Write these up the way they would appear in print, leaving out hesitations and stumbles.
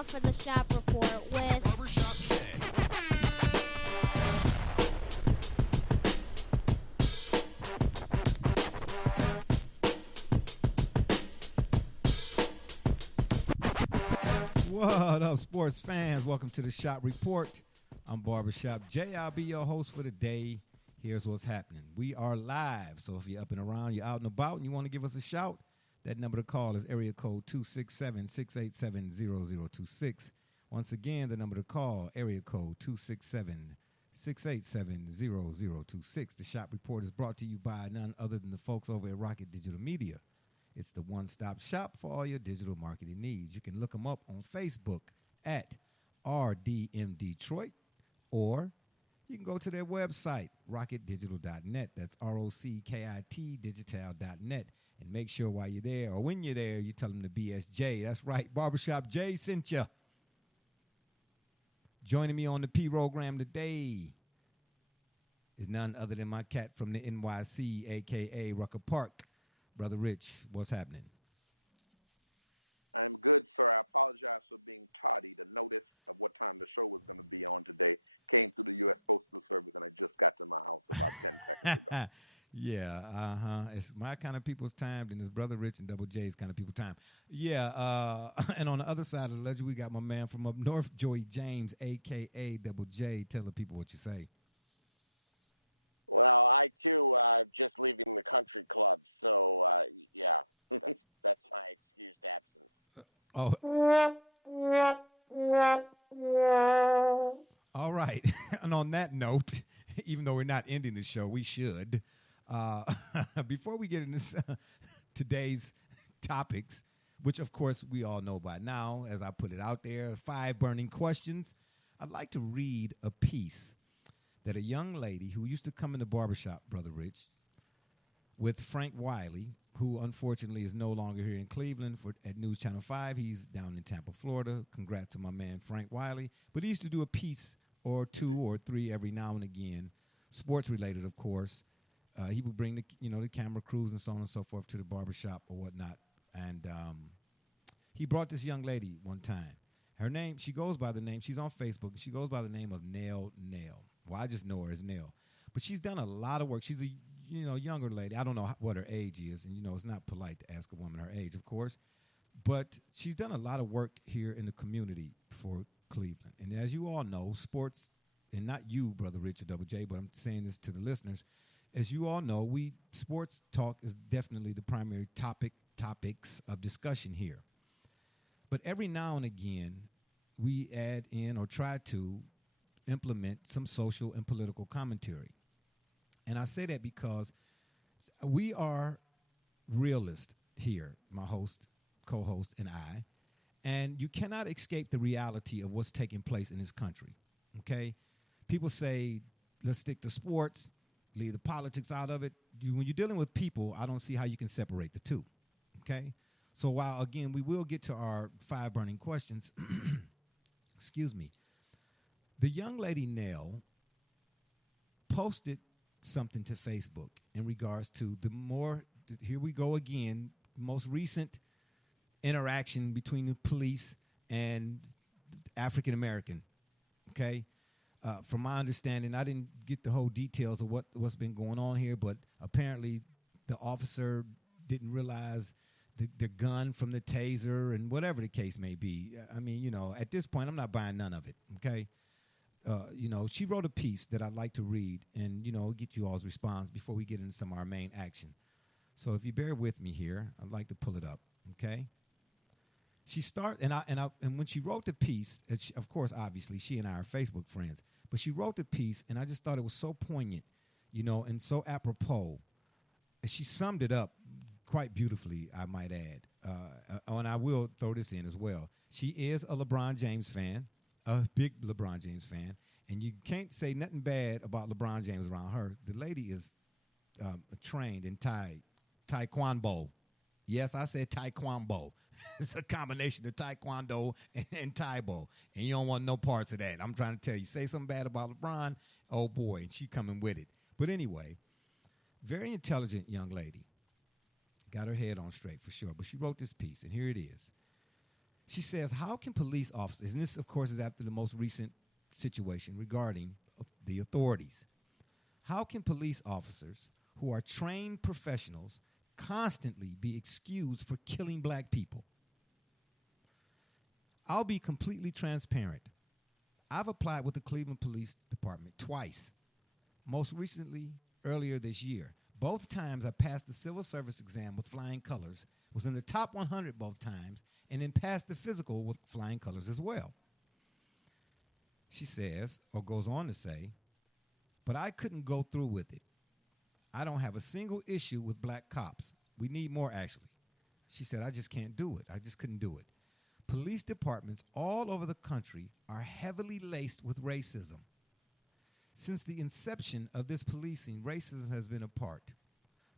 now for the Shop Report with Barbershop Jay. What up, sports fans? Welcome to the Shop Report. I'm Barbershop Jay. I'll be your host for the day. Here's what's happening. We are live, so if you're up and around, you're out and about, and you want to give us a shout, that number to call is area code 267-687-0026. Once again, the number to call, area code 267-687-0026. The Shop Report is brought to you by none other than the folks over at Rocket Digital Media. It's the one-stop shop for all your digital marketing needs. You can look them up on Facebook at RDM Detroit, or you can go to their website, rocketdigital.net. That's ROCKIT digital.net. And make sure while you're there, or when you're there, you tell them the BSJ. That's right, Barbershop Jay sent you. Joining me on the P-Program today is none other than my cat from the NYC, a.k.a. Rucker Park. Brother Rich, what's happening? I'm good, sir. I apologize for being tardy. The notice of what time the show was going to be on today came through the U.S. Postal Service, and I just got to my house about 10 seconds ago. Yeah, It's my kind of people's time, and it's Brother Rich and Double J's kind of people's time. Yeah, and on the other side of the ledger, we got my man from up north, Joey James, a.k.a. Double J. Tell the people what you say. Well, I, too, just leaving the country club, so, yeah, that's my excused absence. Oh. All right. And on that note, even though we're not ending the show, we should. Before we get into today's topics, which, of course, we all know by now, as I put it out there, 5 burning questions, I'd like to read a piece that a young lady who used to come in the barbershop, Brother Rich, with Frank Wiley, who unfortunately is no longer here in Cleveland at News Channel 5. He's down in Tampa, Florida. Congrats to my man, Frank Wiley. But he used to do a piece or 2 or 3 every now and again, sports-related, of course. He would bring the camera crews and so on and so forth to the barbershop or whatnot. And he brought this young lady one time. Her name, she goes by the name, she's on Facebook, she goes by the name of Nail. Well, I just know her as Nail. But she's done a lot of work. She's a younger lady. I don't know what her age is, and it's not polite to ask a woman her age, of course. But she's done a lot of work here in the community for Cleveland. And as you all know, sports, and not you, Brother Richard Double J, but I'm saying this to the listeners, as you all know, sports talk is definitely the primary topics of discussion here. But every now and again, we add in or try to implement some social and political commentary. And I say that because we are realists here, my host, co-host, and I, and you cannot escape the reality of what's taking place in this country, okay? People say, let's stick to sports, leave the politics out of it. When you're dealing with people, I don't see how you can separate the two, okay? So while, again, we will get to our 5 burning questions, excuse me, the young lady, Nell, posted something to Facebook in regards to here we go again, most recent interaction between the police and African-American, okay? From my understanding, I didn't get the whole details of what's been going on here, but apparently the officer didn't realize the gun from the taser and whatever the case may be. I mean, at this point, I'm not buying none of it, okay? She wrote a piece that I'd like to read and, get you all's response before we get into some of our main action. So if you bear with me here, I'd like to pull it up, okay? And when she wrote the piece, of course, obviously, she and I are Facebook friends, but she wrote the piece, and I just thought it was so poignant, and so apropos. And she summed it up quite beautifully, I might add. And I will throw this in as well. She is a LeBron James fan. A big LeBron James fan, and you can't say nothing bad about LeBron James around her. The lady is trained in Taekwondo. Yes, I said Taekwondo. It's a combination of Taekwondo and Taibo, and you don't want no parts of that. I'm trying to tell you, say something bad about LeBron, oh boy, and she coming with it. But anyway, very intelligent young lady. Got her head on straight for sure, but she wrote this piece, and here it is. She says, how can police officers, and this, of course, is after the most recent situation regarding the authorities, how can police officers who are trained professionals constantly be excused for killing black people? I'll be completely transparent. I've applied with the Cleveland Police Department twice, most recently earlier this year. Both times I passed the civil service exam with flying colors, was in the top 100 both times, and then passed the physical with flying colors as well. She says, or goes on to say, but I couldn't go through with it. I don't have a single issue with black cops. We need more, actually. She said, I just can't do it. I just couldn't do it. Police departments all over the country are heavily laced with racism. Since the inception of this policing, racism has been a part.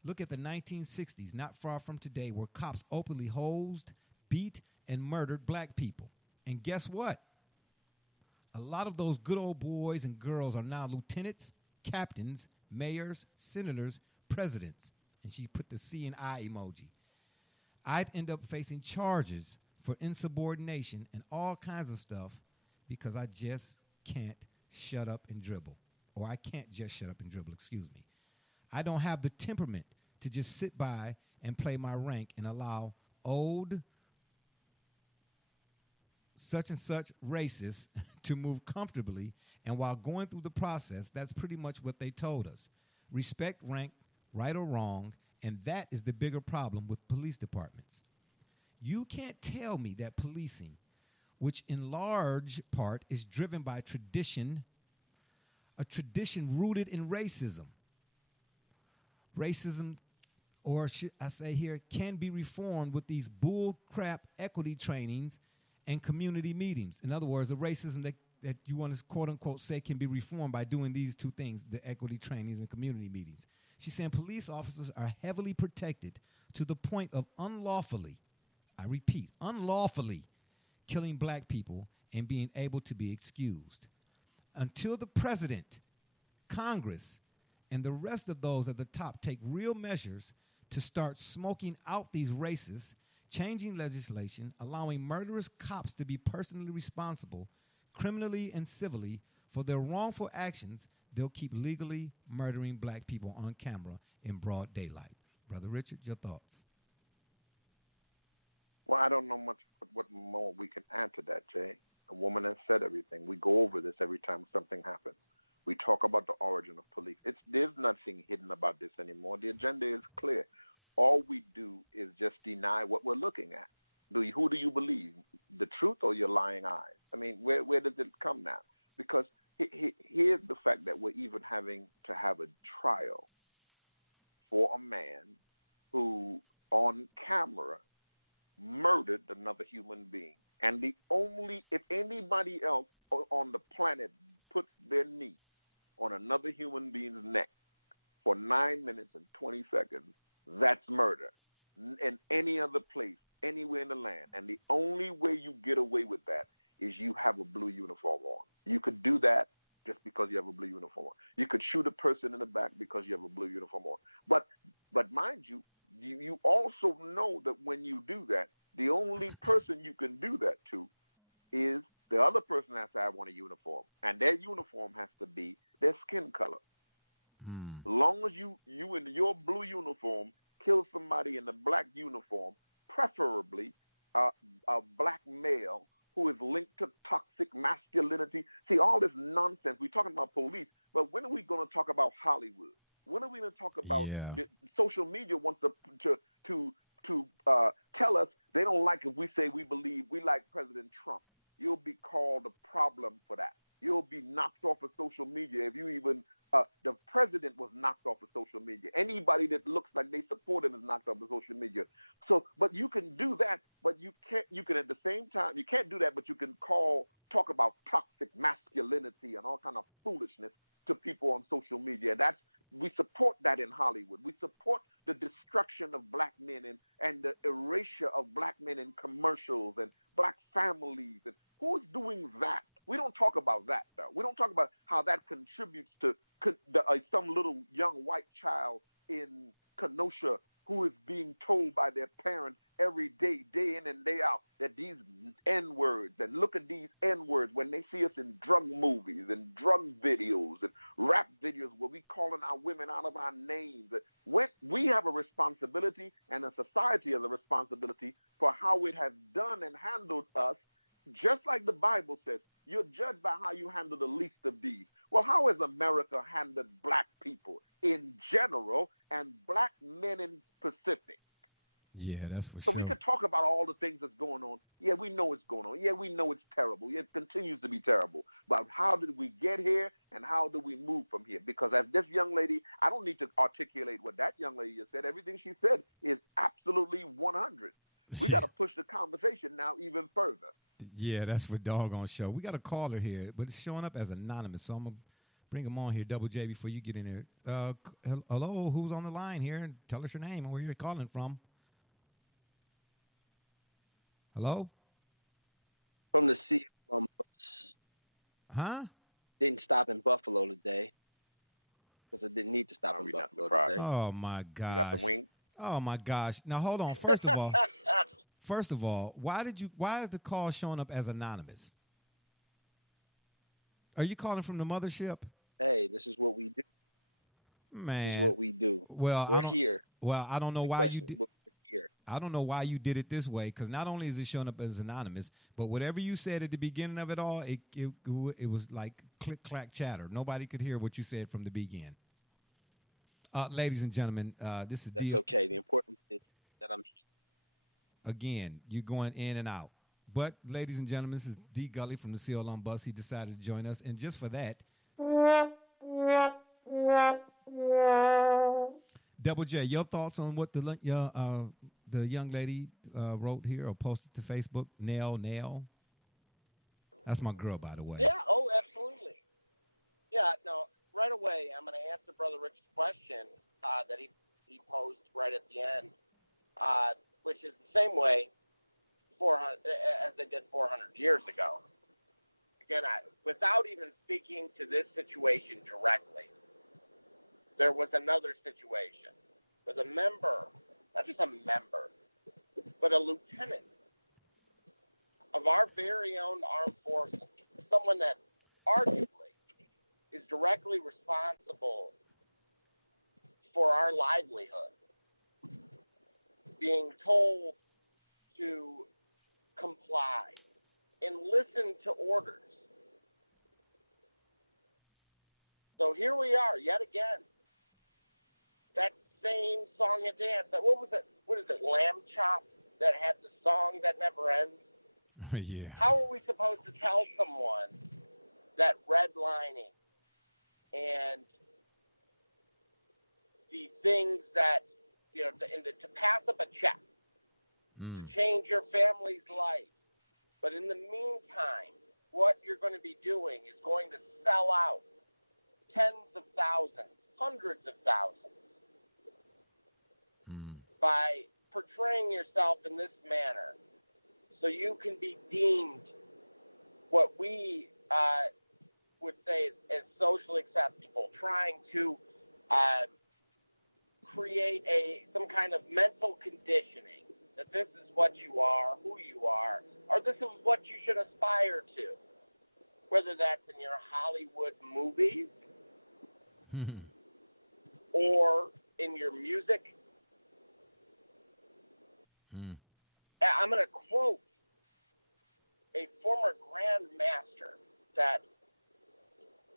Look at the 1960s, not far from today, where cops openly hosed, beat, and murdered black people. And guess what? A lot of those good old boys and girls are now lieutenants, captains, mayors, senators, presidents. And she put the C and I emoji. I'd end up facing charges for insubordination and all kinds of stuff because I just can't shut up and dribble. Or I can't just shut up and dribble, excuse me. I don't have the temperament to just sit by and play my rank and allow old such and such racists to move comfortably, and while going through the process, that's pretty much what they told us. Respect rank, right or wrong, and that is the bigger problem with police departments. You can't tell me that policing, which in large part is driven by tradition, a tradition rooted in racism, or should I say here, can be reformed with these bull crap equity trainings and community meetings. In other words, the racism that you want to quote unquote say can be reformed by doing these two things, the equity trainings and community meetings. She's saying police officers are heavily protected to the point of unlawfully, I repeat, unlawfully killing black people and being able to be excused. Until the president, Congress, and the rest of those at the top take real measures to start smoking out these racists, changing legislation, allowing murderous cops to be personally responsible, criminally and civilly, for their wrongful actions, they'll keep legally murdering black people on camera in broad daylight. Brother Richard, your thoughts? Well, I don't know much what more we can add to that, Jay. A woman has said everything. We go over this every time something happens. We talk about the origin of police. There's nothing hidden about this anymore. The agenda is clear. All we do is just deny what we're looking at. Who do you believe, the truth or your lying eyes? I mean, where does it come now? Because here's the fact that we're even having to have a trial for a man who, on camera, murdered another human being. And if anybody else on the planet puts their knee on another human being's neck for 9 minutes and 20 seconds, that's murder. In any other place, anywhere in the land. And the only way you get away with that is you have a blue uniform on. You could do that just because you have a blue uniform on. You could shoot a person in the back because you have a blue uniform on. But mind you, you also know that when you do that, the only person you can do that to is the other person has to have on a uniform. And their uniform has to be their skin color. As long as you in your blue uniform kill somebody in the black uniform, preferably a black male who is linked to toxic masculinity. See, all this nonsense. We're talking about police, but when are we going to talk about Hollywood? When are we going to talk about social media wants to tell us they don't like if we say we believe we like President Trump. You'll be called a problem for that. You'll be knocked off of social media if you even the president was knocked off of social media. Anybody that looks like they support him is knocked off of social media. So, but you can do that, but you can't. You can at the same time you can't do that, but you can talk about toxic masculinity and all kind of foolishness to people on social media. We support that in Hollywood. We support the destruction of black men and the erasure of black men in commercials and black families. And who's doing that? We don't talk about that, though. We don't talk about how that contributes to some little young white child in Kenosha who is being told by their parents every day, day in and day out, that these N-words, and look at these N-words when they see us in drug movies and drug videos and rap videos where we calling our women out of our names. When we have a responsibility, and a society has a responsibility for how it has done and handled us, just like the Bible says, you're judged by how you handle the least of these. Well, how has America handled black people in general and black men in specific? Yeah, that's for So sure. we could talk about all the things that's going on. Yeah, we know it's going on. Yeah, we know it's terrible. Yeah, it continues to be terrible. But how did we get here, and how do we move from here? Because as this young lady, I don't need to articulate what that young lady just said. Everything she said is absolutely 100. We got to push the conversation now even further. Yeah, that's for Doggone Show. We got a caller here, but it's showing up as anonymous. So I'm going to bring him on here, Double J, before you get in there. Hello, who's on the line here? Tell us your name and where you're calling from. Hello? From the sea. Huh? Didn't stop in Buffalo today because I didn't need to stop in we not Buffalo surprised. today. Oh, my gosh. You got the wing? Oh, my gosh. Now, hold on. First of all, why is the call showing up as anonymous? Are you calling from the mothership? Hey, this is what we do. Man. This is what we do. Well, We're here. Well, I don't know The why question, you did. we're here. I don't know why you did it this way, because not only is it showing up as anonymous, but whatever you said at the beginning of it all, it was like click clack chatter. Nobody could hear what you said from the beginning. Ladies and gentlemen, this is That's D. okay. The important thing is that I'm Again, you're going in and out. But, ladies and gentlemen, this is D. Gully from the CL on Bus. He decided to join us, and just for that, Double J, your thoughts on what the young lady wrote here or posted to Facebook? Nail. That's my girl, by the way. Yeah, oh, absolutely. Yeah, no, right away, I'm going to answer Brother Rich's question that he posed right at the end, which is the same way as they did 400 years ago. Again, without even speaking to this situation directly, there was another situation with a member, not just a member, but a lieutenant of our very own armed forces, someone that arguably is directly responsible for our livelihood, being told to comply and listen to orders. So here we are yet again. That same song and dance. What was it? What is it? Lamb Chop that had the song that never ends. Yeah. How are we supposed to tell someone that redlining and the things that, to pass up a check, to change your family's life, but in the meantime, what you're going to be doing is going to sell out tens of thousands, hundreds of thousands, by portraying yourself in this manner so you can be deemed what we would say is socially acceptable, trying to create some kind of mental conditioning that this is what you are, who you are, or this is what you should aspire to, whether that's in your Hollywood movies or in your music. I'm going to quote a former Grand Master that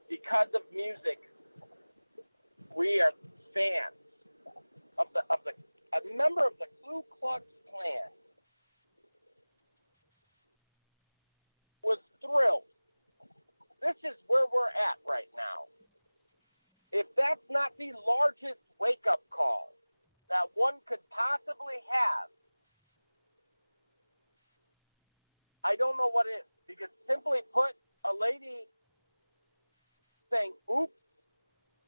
because of music, we are fans of a member of the Ku Klux Klan was thrilled. This is where we're at right now. If that's not the largest wake-up call that one could possibly have, I don't know what it is. Because simply put, a lady saying, oops,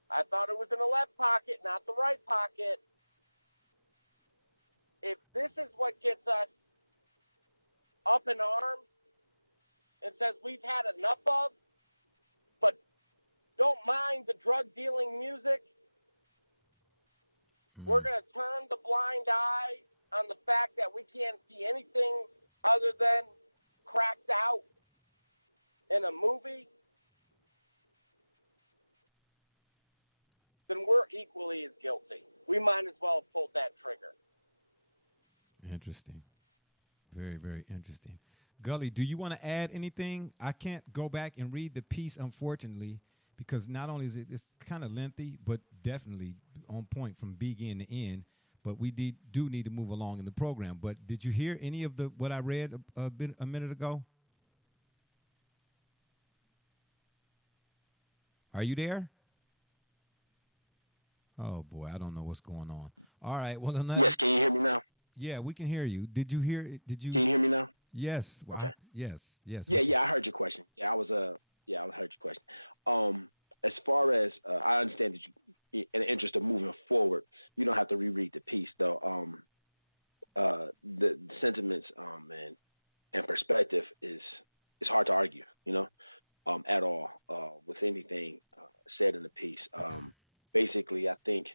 I thought it was in the left pocket, not the right pocket. If this is what gets us up in arms and says we've had enough of, but don't mind the drug-dealing music, we're going to turn the blind eye on the fact that we can't see anything other than cracked out in a movie, then we're equally as guilty. We might as well have pulled that trigger. Interesting. Very, very interesting. Gully, do you want to add anything? I can't go back and read the piece, unfortunately, because not only is it's kind of lengthy, but definitely on point from beginning to end. But we do need to move along in the program. But did you hear any of what I read a minute ago? Are you there? Oh, boy, I don't know what's going on. All right. Well, Yes, can you hear me now? Yeah, we can hear you. Did you hear it? Did you? Can you hear me now? Yes. Well, Okay. Yes. Yeah, I heard your question. I heard your question. As far as I understand that you, in the interest of moving forward, you don't have to reread the piece though. The sentiments and perspective is hard to argue, at all with anything said in the piece. Basically, I think,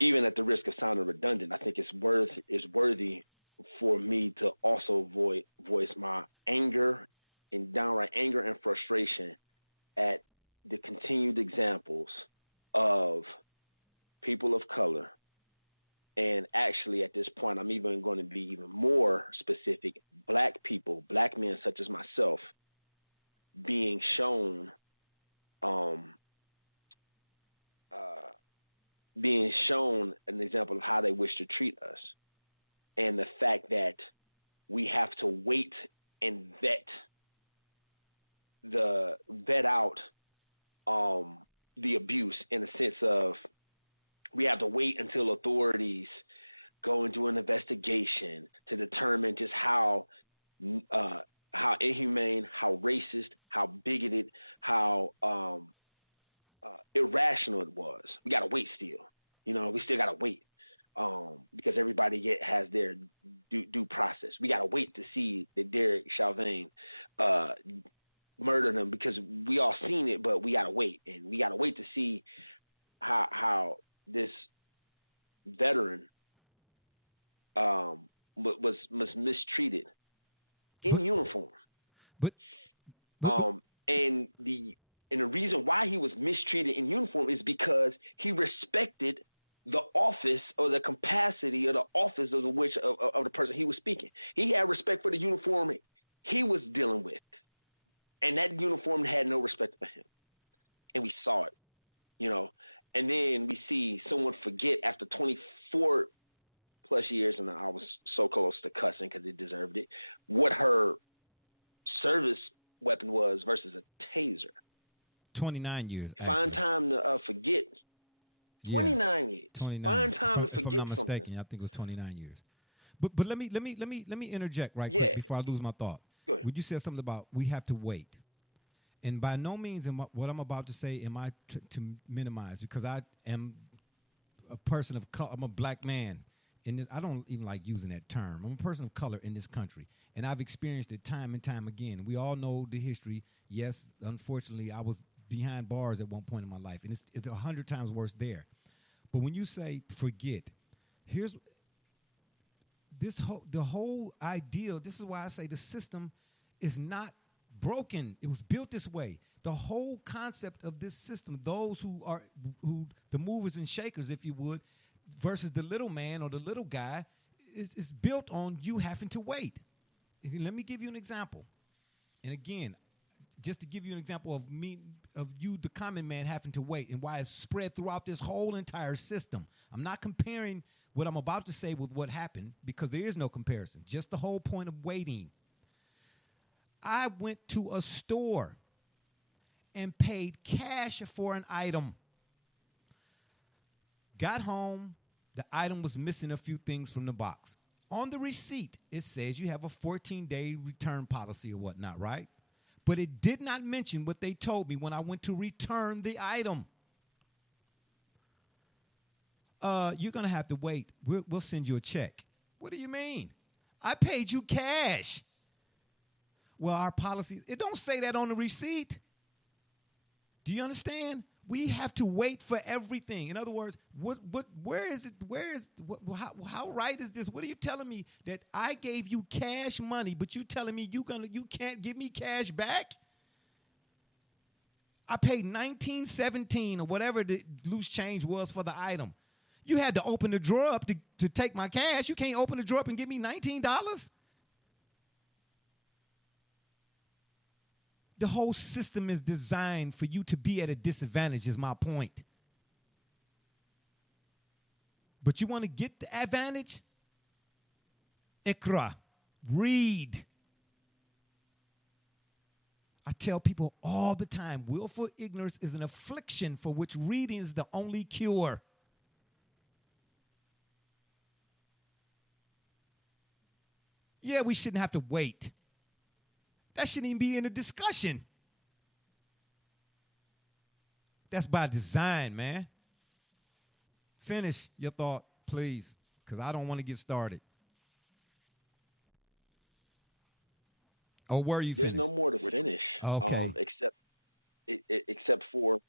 even at the risk of sounding redundant, I think it's worthy for me to also voice my anger and downright anger and frustration at the continued examples of people of color. And actually, at this point, I'm even going to be even more specific, black people, black men such as myself, being shown an example of how they wish to treat us. And the fact that we have to wait and vet out the abuse, in the sense of we have to wait until authorities go and do an investigation to determine just how inhumane, how racist, how bigoted, how irrational it was. We got to wait still. We still got to wait because everybody has their due process. We got to wait to see that Derek Chauvin murdered him, because we all seen it, but we got to wait. And we got to wait to see how this veteran was mistreated in uniform. And the reason why he was mistreated in uniform is because he respected the office or the capacity of the office of the person he was speaking. He had respect for the uniform he was dealing with, and that uniform had no respect for him. And we saw it, And then we see someone forget after 24 plus years, and I was so close to cussing because it deserved it, what her service weapon was versus a taser. 29 years. Actually. Find time to forget. 29 years. 29. Find time to forget. If I'm not mistaken, something. I think it was 29 years. But let me interject right quick before I lose my thought. Go ahead. Would you say something about we have to wait? And by no means what I'm about to say am I to minimize, because I am a person of color. I'm a black man. I don't even like using that term. I'm a person of color in this country, and I've experienced it time and time again. We all know the history. Yes, unfortunately, I was behind bars at one point in my life, and it's 100 times worse there. But when you say forget, here's the whole ideal. This is why I say the system is not broken. It was built this way. The whole concept of this system, those who the movers and shakers, if you would, versus the little man or the little guy, is built on you having to wait. Let me give you an example. And again, just to give you an example of you, the common man, having to wait, and why it's spread throughout this whole entire system. I'm not comparing what I'm about to say with what happened, because there is no comparison. Just the whole point of waiting. I went to a store and paid cash for an item. Got home, the item was missing a few things from the box. On the receipt, it says you have a 14-day return policy or whatnot, right? But it did not mention what they told me when I went to return the item. You're going to have to wait. We'll send you a check. What do you mean? I paid you cash. Well, our policy, it don't say that on the receipt. Do you understand? We have to wait for everything. In other words, where is it? How right is this? What are you telling me that I gave you cash money, but you telling me you can't give me cash back? I paid $19.17 or whatever the loose change was for the item. You had to open the drawer up to take my cash. You can't open the drawer up and give me $19. The whole system is designed for you to be at a disadvantage, is my point. But you want to get the advantage? Ikra. Read. I tell people all the time, willful ignorance is an affliction for which reading is the only cure. Yeah, we shouldn't have to wait. That shouldn't even be in a discussion. That's by design, man. Finish your thought, please, because I don't want to get started. Or were you finished? There's no more to finish. Okay. Except for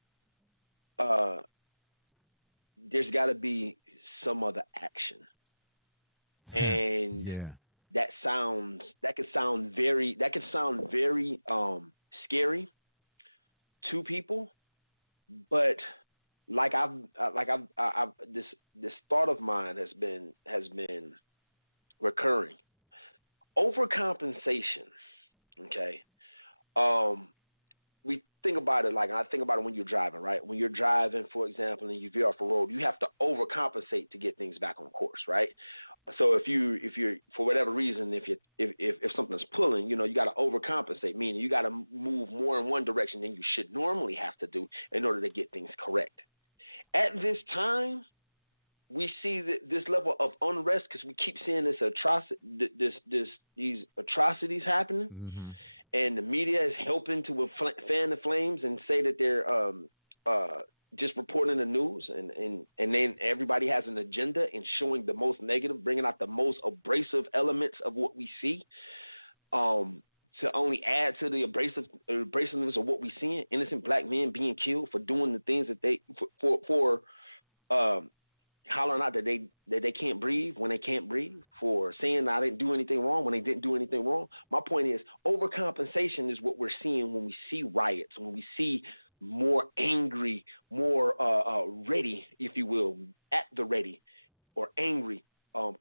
there's got to be some other action. And yeah. that could sound very scary to people, but this thought of mine has been recurring. Overcompensation. Okay. We think about it I think about it when you're driving, right? When you're driving, for example, and you veer off a road, you have to overcompensate to get things back on course, right? So if you're for whatever reason, if something's pulling, you got to overcompensate, meaning you got to move more in one direction than you should normally have to do in order to get things correct. At this time, we see this level of unrest because we keep seeing these atrocities happening, and the media is helping to fan the flames and say that they're just reporting the news, and then everybody has an agenda and showing the most negative, bringing out the most abrasive elements of what we see, to only add to the abrasiveness of what we see. Innocent black men being killed for doing the things that they for hollering out that they can't breathe when they can't breathe, for saying I didn't do anything wrong when they didn't do anything wrong. My point is, overcompensation is what we're seeing when we see riots, when we see more angry, more ready, if you will, at the ready, or angry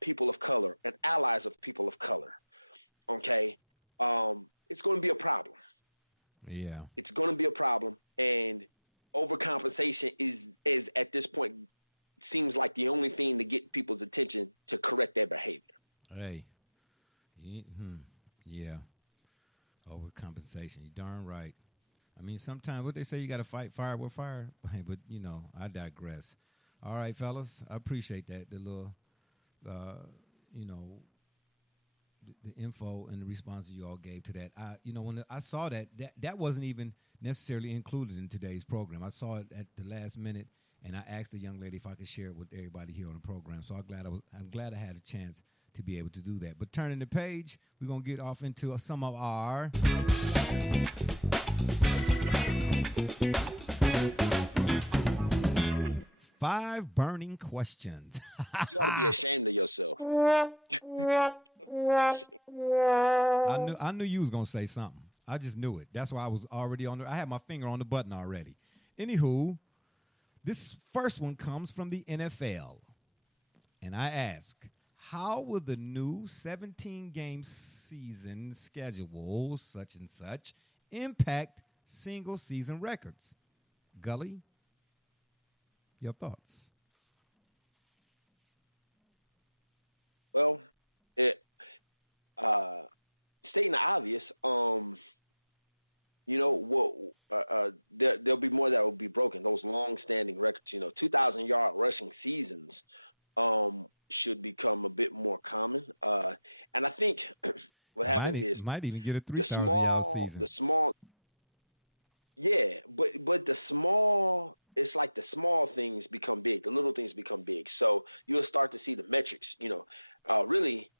people of color and allies of people of color. Okay, it's going to be a problem. Yeah, it's going to be a problem, and overcompensation is at this point seems like the only thing to get people's attention to correct their behavior. Hey, yeah, overcompensation. You're darn right. I mean, sometimes what they say, you got to fight fire with fire. But, I digress. All right, fellas, I appreciate that. The little, the info and the response you all gave to that. When I saw that wasn't even necessarily included in today's program. I saw it at the last minute, and I asked the young lady if I could share it with everybody here on the program. So I'm glad I had a chance to be able to do that. But turning the page, we're going to get off into some of our 5 burning questions. You ought to be ashamed of yourself. I knew you was going to say something. I just knew it. That's why I was already I had my finger on the button already. Anywho, this first one comes from the NFL. And I ask, how will the new 17-game season schedule, such and such, impact single-season records? Gully, your thoughts? Well, stating the obvious, there'll be more that will be broken. Those long-standing records, 2,000-yard rushing seasons should become a bit more common. And I think what happens is might even get a 3,000-yard season. But the small, it's like the small things become big, the little things become big. So you'll start to see the metrics, really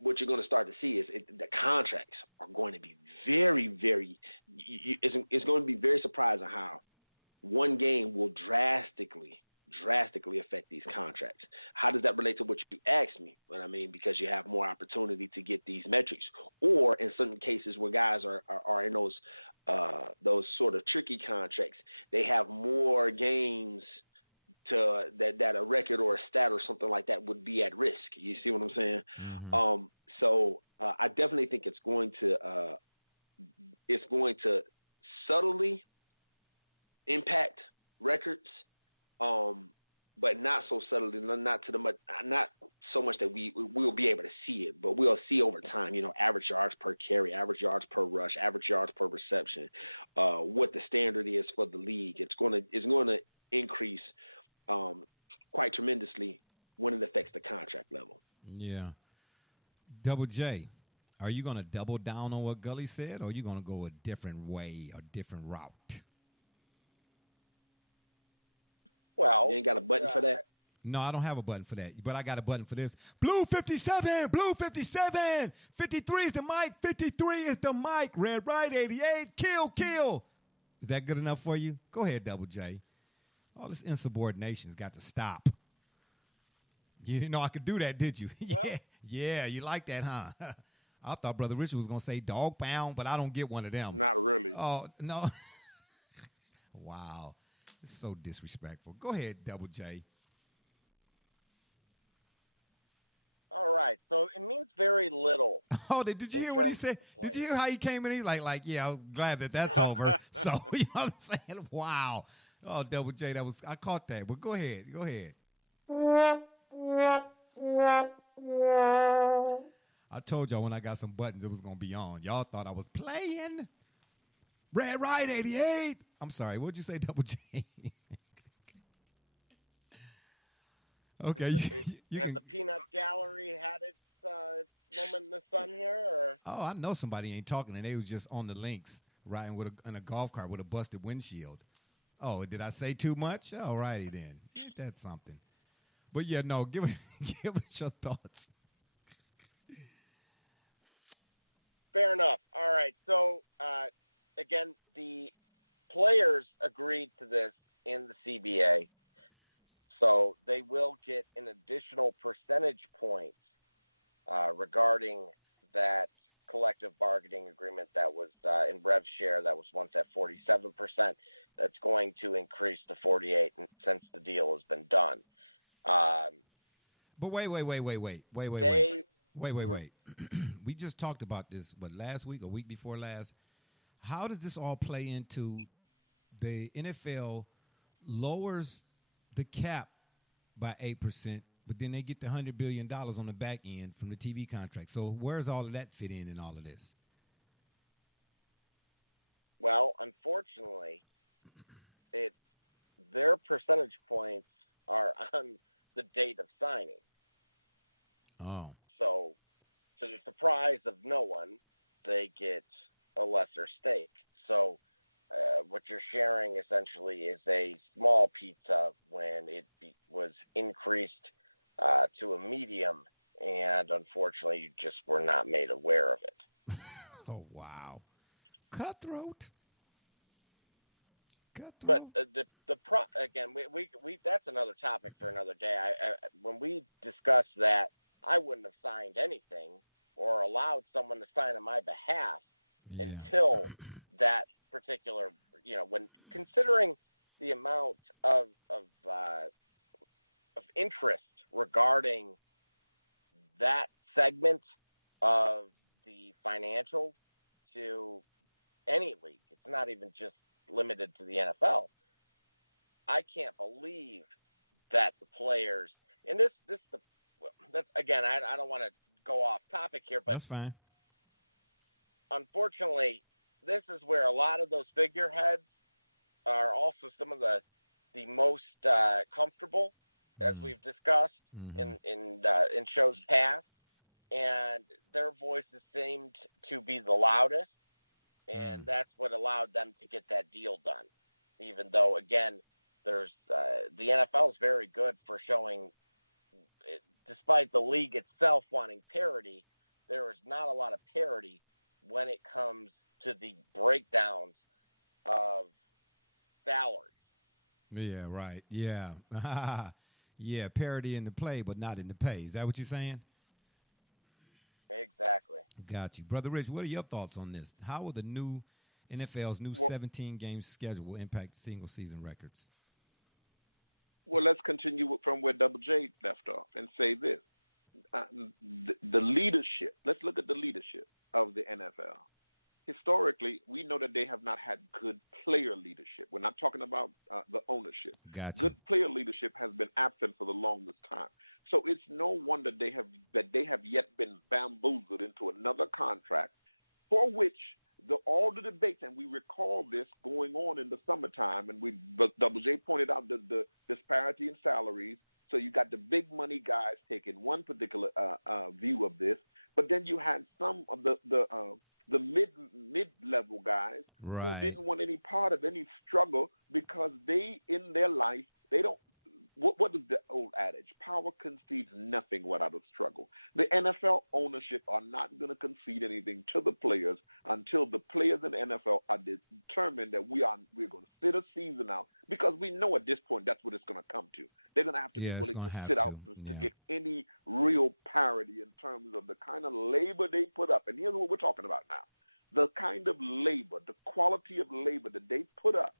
what you're going to start to see is the contracts are going to be very, very. It's going to be very surprising how one game will drastically affect these contracts. How does that relate to what you asked me? Well, I mean, because you have more opportunity to get these metrics, or in certain cases where guys are in those sort of tricky contracts, they have more games to that a record or a stat or something like that would be at risk. You see what I'm saying? Mm-hmm. So I definitely think it's going to subtly impact records, but not so subtly, not so much that we'll be able to see it, but we'll see over time. Average yards per carry, average yards per rush, average yards per reception, what the standard is for the league. It's going to increase quite tremendously when it affects the contract level. Yeah. Double J, are you going to double down on what Gully said, or are you going to go a different way, a different route? Well, you ain't got a button for that? No, I don't have a button for that, but I got a button for this. Blue 57, blue 57, 53 is the mic, 53 is the mic, red right 88, kill. Is that good enough for you? Go ahead, Double J. All this insubordination's got to stop. You didn't know I could do that, did you? Well, yeah, you like that, huh? I thought Brother Richard was going to say dog pound, but I don't get one of them. Not really. Oh, no. Wow. It's so disrespectful. Go ahead, Double J. all right. So it means very little. Oh, did you hear what he said? Did you hear how he came in? He's like, yeah, I'm glad that's over. So, you know what I'm saying? Wow. Oh, Double J, I caught that. But go ahead. I told y'all when I got some buttons, it was going to be on. Y'all thought I was playing. Red right 88. I'm sorry. What'd you say, Double J? Okay. Has the Peanut Gallery had its moment in the sun here? Or? Oh, I know somebody ain't talking, and they was just on the links riding in a golf cart with a busted windshield. Oh, did I say too much? All righty then. Ain't that something? But, yeah, no, give us your thoughts. Fair enough. All right. So, again, the players agreed to this in the CBA. So they will get an additional percentage points regarding that collective bargaining agreement that was in rev share that was once at 47%. That's going to increase to 48 since the deal has been done. But wait. We just talked about this, last week or week before last. How does this all play into the NFL lowers the cap by 8%, but then they get the $100 billion on the back end from the TV contract? So where's all of that fit in all of this? Well, unfortunately, their percentage points are on the date of signing. Oh. So, to the surprise of no one, they get a lesser stake. So, what you're sharing essentially is a small pizza when it was increased to a medium, and unfortunately, you just were not made aware of it. Oh, wow. Cutthroat. But again, we that's another topic for another day. When we discussed that, I wouldn't have signed anything or allowed someone to sign on my behalf until that particular, when considering the amount of interest regarding that segment of the financials to any league. It's not even just limited to the NFL. I can't believe that the players, and that's again, I don't want to go off topic here, but that's fine. Unfortunately, this is where a lot of those figureheads are also some of the most comfortable, as we've discussed in shows past, and their voices seemed to be the loudest, and that's what allowed them to get that deal done. Even though, again, there's the NFL is very good for showing, despite the league itself wanting parity, there is not a lot of parity when it comes to the breakdowns of salaries. Yeah, right. Yeah. Yeah, parity in the play, but not in the pay. Is that what you're saying? Exactly. Got you. Brother Rich, what are your thoughts on this? How will the new NFL's new 17-game schedule impact single-season records? Well, let's continue from where Double J left off and say this. The leadership, let's look at the leadership of the NFL. Historically, we know that they have not had good player leadership. We're not talking about the ownership. Gotcha. Good player leadership has been absent for the longest time. So it's no wonder they have yet been bamboozled into another contract for which all the debates, and we recall this going on in the summertime, and Double J pointed out the disparity in salaries. So you got the big money guys taking one particular view of this, but then you had some of the mid-level guys right. who didn't want any part of any struggle because they, in their life, they don't. What is the old adage? Power concedes nothing without a struggle. The NFL ownership are not going to concede anything to the players until the players in the NFL are determined that we're going to sit a season out, because we know at this point that's what it's going to come to. They're going to have to be willing to sit out to get any real parity in terms of the kind of labor they put up. And here's what we're talking about now. The kind of labor, the quality of labor that they put up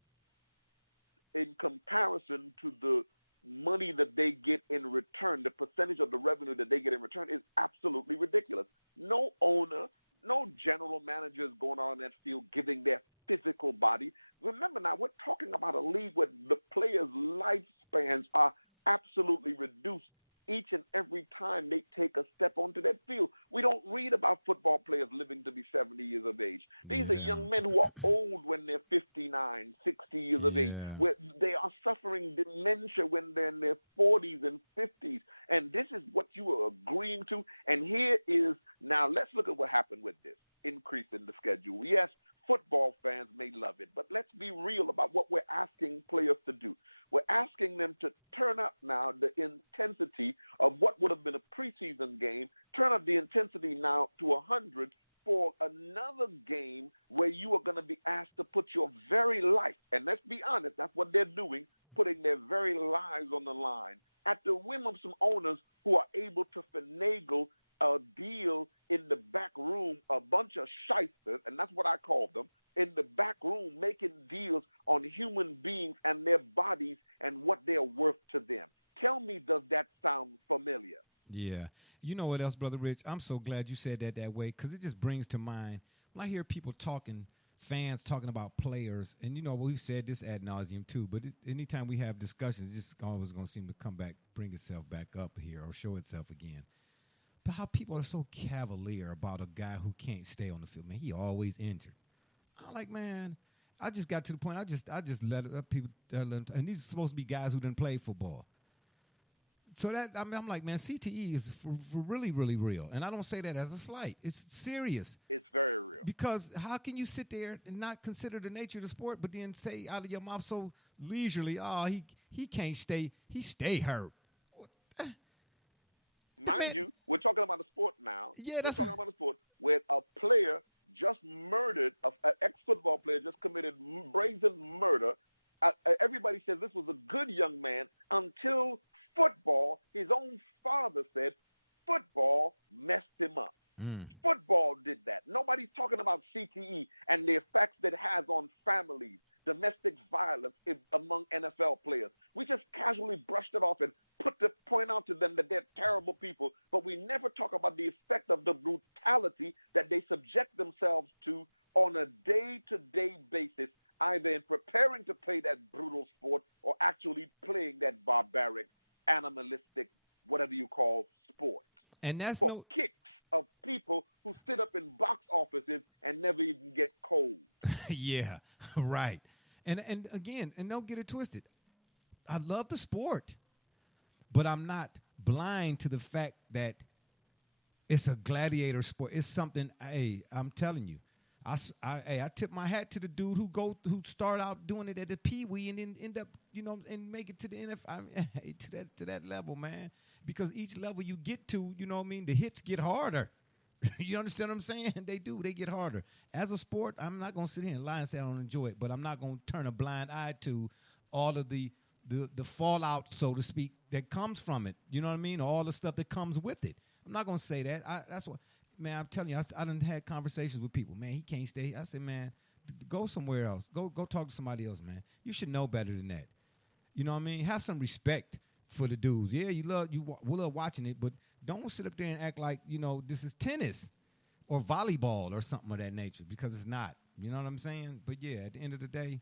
in comparison to the money that they get in return, the percentage of the revenue that they get in return, is absolutely ridiculous. No owner, no general manager is going on in that field giving their physical body. Remember now, we're talking about a league where the players' lifespans are absolutely reduced each and every time they take a step onto that field. We don't read about football players living to be 70 years of age. These are young men who are old when they're 59, 60 years of age, where they are suffering dementia when they're in their 40s and 50s. And this is what you are agreeing to. And here is, now let's look at what happened with this increase in the schedule. Yes, football fans may love it, but let's be real about what we're asking players to do. We're asking them to turn up now the intensity of what would have been a preseason game, turn up the intensity now to 100 for another game where you are going to be asked to put your very life, and let's be honest, that's what they're doing, putting their very lives on the line at the whim of some owners who are able to finagle a deal in the back room, a bunch of shysters, and that's what I call them, in the back room making deals on human beings and their bodies and what they're worth to them. Tell me, does that sound familiar? Yeah. You know what else, Brother Rich? I'm so glad you said that way, because it just brings to mind, when I hear people talking, fans talking about players, and, you know, we've said this ad nauseum too, but anytime we have discussions, it's just always going to seem to come back, bring itself back up here or show itself again. But how people are so cavalier about a guy who can't stay on the field. Man, he always injured. I'm like, man, I just got to the point. I just let people, and these are supposed to be guys who didn't play football. So that I'm like, man, CTE is for really, really real, and I don't say that as a slight. It's serious. It's very real. Because how can you sit there and not consider the nature of the sport, but then say out of your mouth so leisurely, oh, he can't stay, he stay hurt. Mind you, we're talking about a sport now. Yeah, we're talking about a sport where a player just murdered, an ex-football player just committed brazen murder. Everybody says this was a good young man until football, his own father said, football messed him up. Football did that. Nobody's talking about CTE and the effects that it has on families, domestic violence among NFL players. We just casually brushed it off and point out to them that they're terrible people, but we never talk about the effect of the brutality that they subject themselves to on a day-to-day basis, either in preparing to play that brutal sport or actually playing that barbaric, animalistic, whatever you call, sport. And that's for kicks of people who sit up in box offices and never even get cold. Yeah, right. And again, and don't get it twisted. I love the sport, but I'm not blind to the fact that it's a gladiator sport. It's something, hey, I'm telling you. I tip my hat to the dude who start out doing it at the Pee Wee and then end up, and make it to the NFL, to that level, man. Because each level you get to, the hits get harder. You understand what I'm saying? They do. They get harder. As a sport, I'm not going to sit here and lie and say I don't enjoy it, but I'm not going to turn a blind eye to all of the fallout, so to speak, that comes from it. You know what I mean? All the stuff that comes with it. I'm not going to say that. That's what, man, I'm telling you, I done had conversations with people. Man, he can't stay. I said, man, go somewhere else. Go talk to somebody else, man. You should know better than that. You know what I mean? Have some respect for the dudes. Yeah, we love watching it, but don't sit up there and act like, this is tennis or volleyball or something of that nature, because it's not. You know what I'm saying? But, yeah, at the end of the day,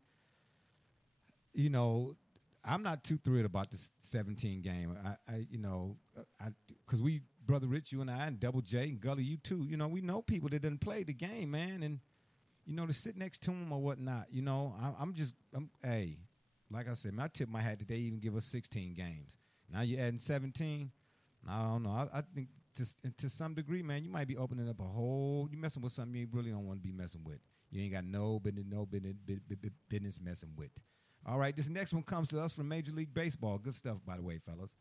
I'm not too thrilled about this 17 game. Because Brother Rich, you and I, and Double J, and Gully, you too, we know people that didn't play the game, man, and, to sit next to them or whatnot, hey, like I said, man, I tip my hat that they even give us 16 games. Now you're adding 17. I don't know. I think to some degree, man, you might be opening up you're messing with something you really don't want to be messing with. You ain't got no business messing with. All right, this next one comes to us from Major League Baseball. Good stuff, by the way, fellas.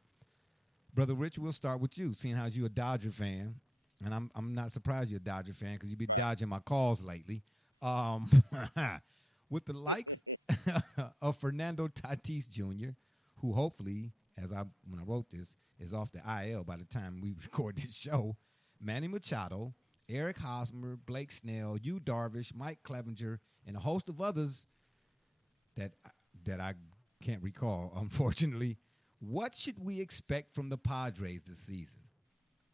Brother Rich, we'll start with you, seeing how you're a Dodger fan. And I'm not surprised you're a Dodger fan because you've been dodging my calls lately. With the likes of Fernando Tatis Jr., who hopefully, when I wrote this, is off the IL by the time we record this show, Manny Machado, Eric Hosmer, Blake Snell, Yu Darvish, Mike Clevenger, and a host of others that I can't recall, unfortunately. What should we expect from the Padres this season?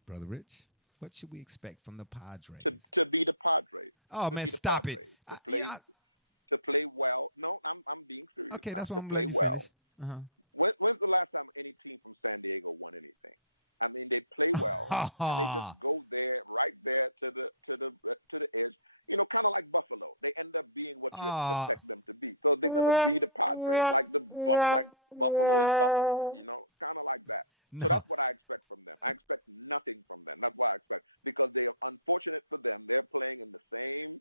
Brother Rich, what should we expect from the Padres? To be the Padres. Oh, man, stop it. To play well. No, I'm being serious. Okay, that's what I'm to play well. Uh-huh. When's the last time any team from San Diego won anything? I mean, they play well, and they just go there, right there to the edge. Kind of like Buffalo. They end up being what you expect them to be. So they're going to be the Padres, like Buffalo is Buffalo. Kind of like that. So that's what I expect from them. I expect nothing from them. That's what I expect, because they are, unfortunate for them, they're playing in the same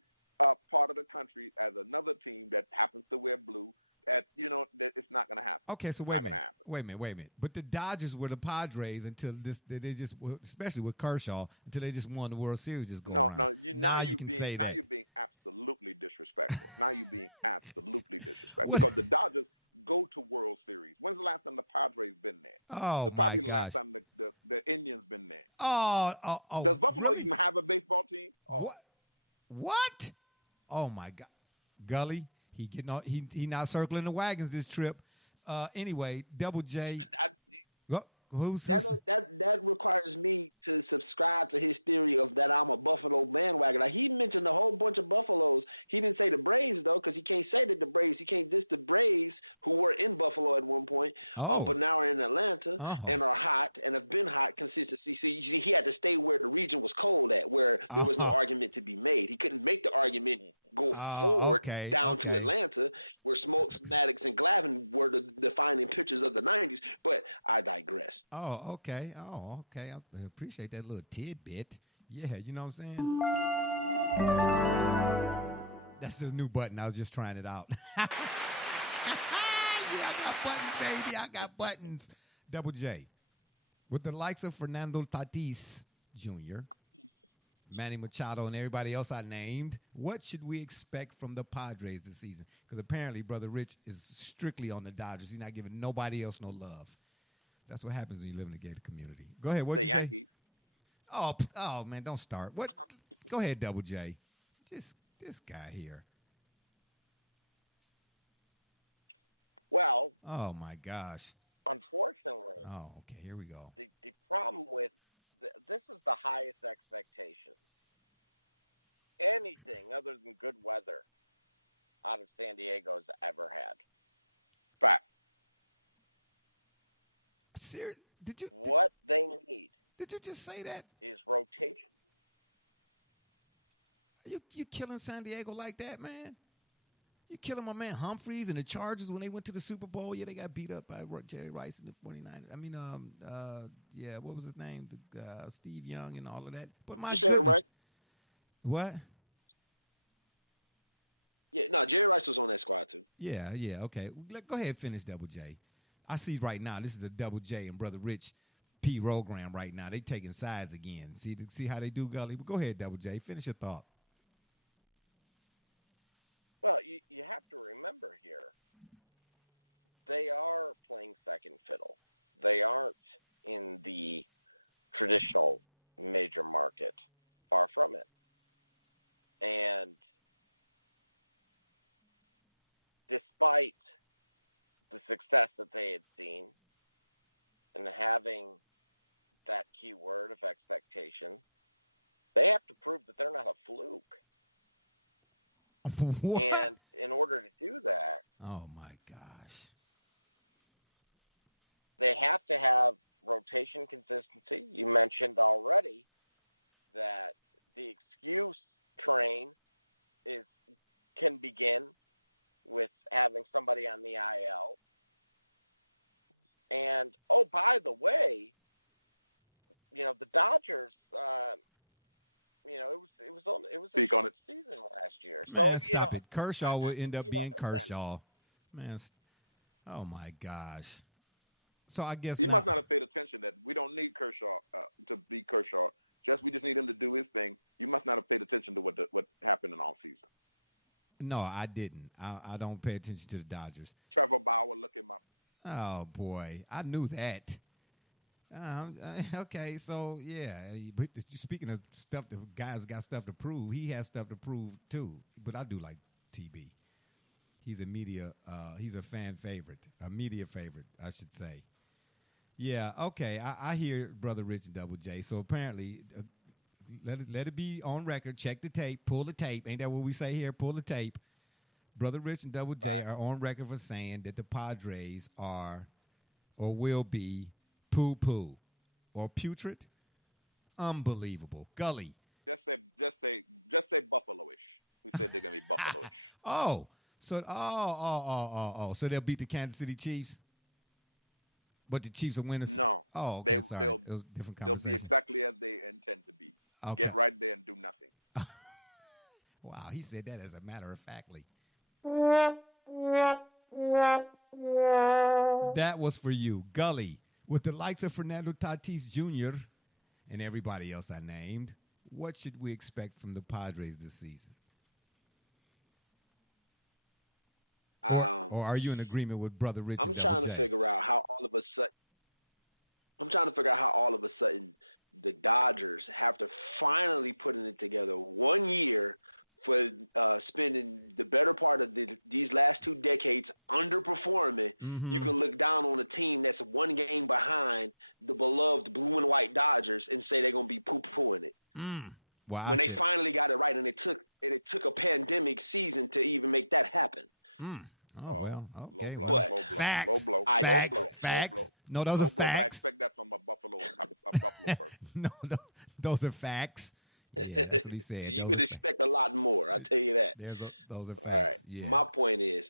part of the country as another team that happens to wear blue. That it's not going to happen. Okay, so wait a minute. But the Dodgers were the Padres until they just, especially with Kershaw, until they just won the World Series. Now you're being absolutely disrespectful. Now you're being absolutely disrespectful because the Dodgers go to World Series. When's the last time the Padres been there? Probably the last time the Indians been there. Does Buffalo even have a baseball team? What? Oh my God, Gully. He not circling the wagons this trip. Anyway, Double J. That requires me to subscribe to his theory of that I'm a Buffalo bandwagon. He mentioned a whole bunch of Buffaloes. He didn't say the Braves, though, because he can't say that the Braves. He can't diss the Braves, who were in Buffalo at one point, but now are in Atlanta and are hot and have been hot consistently. So he had to stay where the region was cold at, where there was no argument to be made. He couldn't make the argument go forward down to Atlanta, where Smokes, Maddox, and Glavine were the defining pitchers of the 90s. But I digress. Oh, okay. I appreciate that little tidbit. Yeah, you know what I'm saying? That's his new button. I was just trying it out. Yeah, I got buttons, baby. I got buttons. Double J. With the likes of Fernando Tatis Jr., Manny Machado, and everybody else I named, what should we expect from the Padres this season? Because apparently Brother Rich is strictly on the Dodgers. He's not giving nobody else no love. That's what happens when you live in a gated community. Go ahead. What did you Yankees. say? Oh, man, don't start. What? Go ahead, Double J. Just this guy here. Well. Oh, my gosh. Unfortunately. Oh, okay. Here we go. The problem with this is the highest expectations. Anything other than good weather out of San Diego has ever had. Fact. What they need. Did you just say that? Is rotation. You killing San Diego like that, man? You killing my man Humphreys and the Chargers when they went to the Super Bowl? Yeah, they got beat up by Jerry Rice and the 49ers. I mean, what was his name? Steve Young and all of that. But my you said it right. What? Yeah, no, Jerry Rice was on that squad too. Yeah, okay. Go ahead and finish, Double J. I see right now, this is a Double J and Brother Rich program right now. They taking sides again. See how they do, Gully? But go ahead, Double J. Finish your thought. Well, you have to remember here, they are playing second fiddle. They aren't in the traditional major market, far from it. And despite the success that they had seen and having that key word of expectation, they have to prove that they're not a fluke. What? And in order to do that, Oh, my gosh. they have to have rotation consistency. You mentioned already that the excuse train can begin with having somebody on the IL. And, oh, by the way, the Dodgers, it was a Speak on short it. season last year. Man, So, stop it. Kershaw will end up you being know, Kershaw. Man, oh, my gosh. So I guess He must not have paid attention that we don't need Kershaw to be Kershaw. We just need him to do his thing. You must not have paid attention to what happened in all season. No, I didn't. I don't pay attention to the Dodgers. Trevor Bauer, look at my. Oh, boy. I knew that. Okay, so, yeah. But speaking of stuff, the guys got stuff to prove. He has stuff to prove, too. But I do like TB. He's he's a fan favorite, a media favorite, I should say. Yeah, okay. I hear Brother Rich and Double J. So apparently, let it be on record. Check the tape. Pull the tape. Ain't that what we say here? Pull the tape. Brother Rich and Double J are on record for saying that the Padres are or will be poo-poo or putrid. Unbelievable. Gully. Just say Buffalo-ish. We said they're gonna be Buffalo-ish. Oh, so they'll beat the Kansas City Chiefs. But the Chiefs will win. No. Oh, okay. They'll It was a different they'll be conversation. exactly as they intend to be. Okay. Get right there and do nothing. Wow, he said that as a matter of factly. That was for you, Gully. With the likes of Fernando Tatis Jr. and everybody else I named, what should we expect from the Padres this season? Or are you in agreement with Brother Richard? I'm trying to figure out how all of a sudden the Dodgers have to finally putting it together 1 year for spending the better part of these last 2 decades underperforming. Mm-hmm. You can look down on a team that's 1 game behind the beloved blue and white Dodgers and say they're going to be poo-pooing it. Wow, when they finally got it right, and it took a pandemic season to even make that happen. Oh, well, okay. Low Well, blow, facts. low blow, Facts. low blow, Facts. low blow. No, those Low are blow, but I facts. expect that from a Buffalo person. No, those are facts. Yeah, that's what he said. You Those could are expect a lot more. I tell you that. those are facts. All right. Yeah. My point is,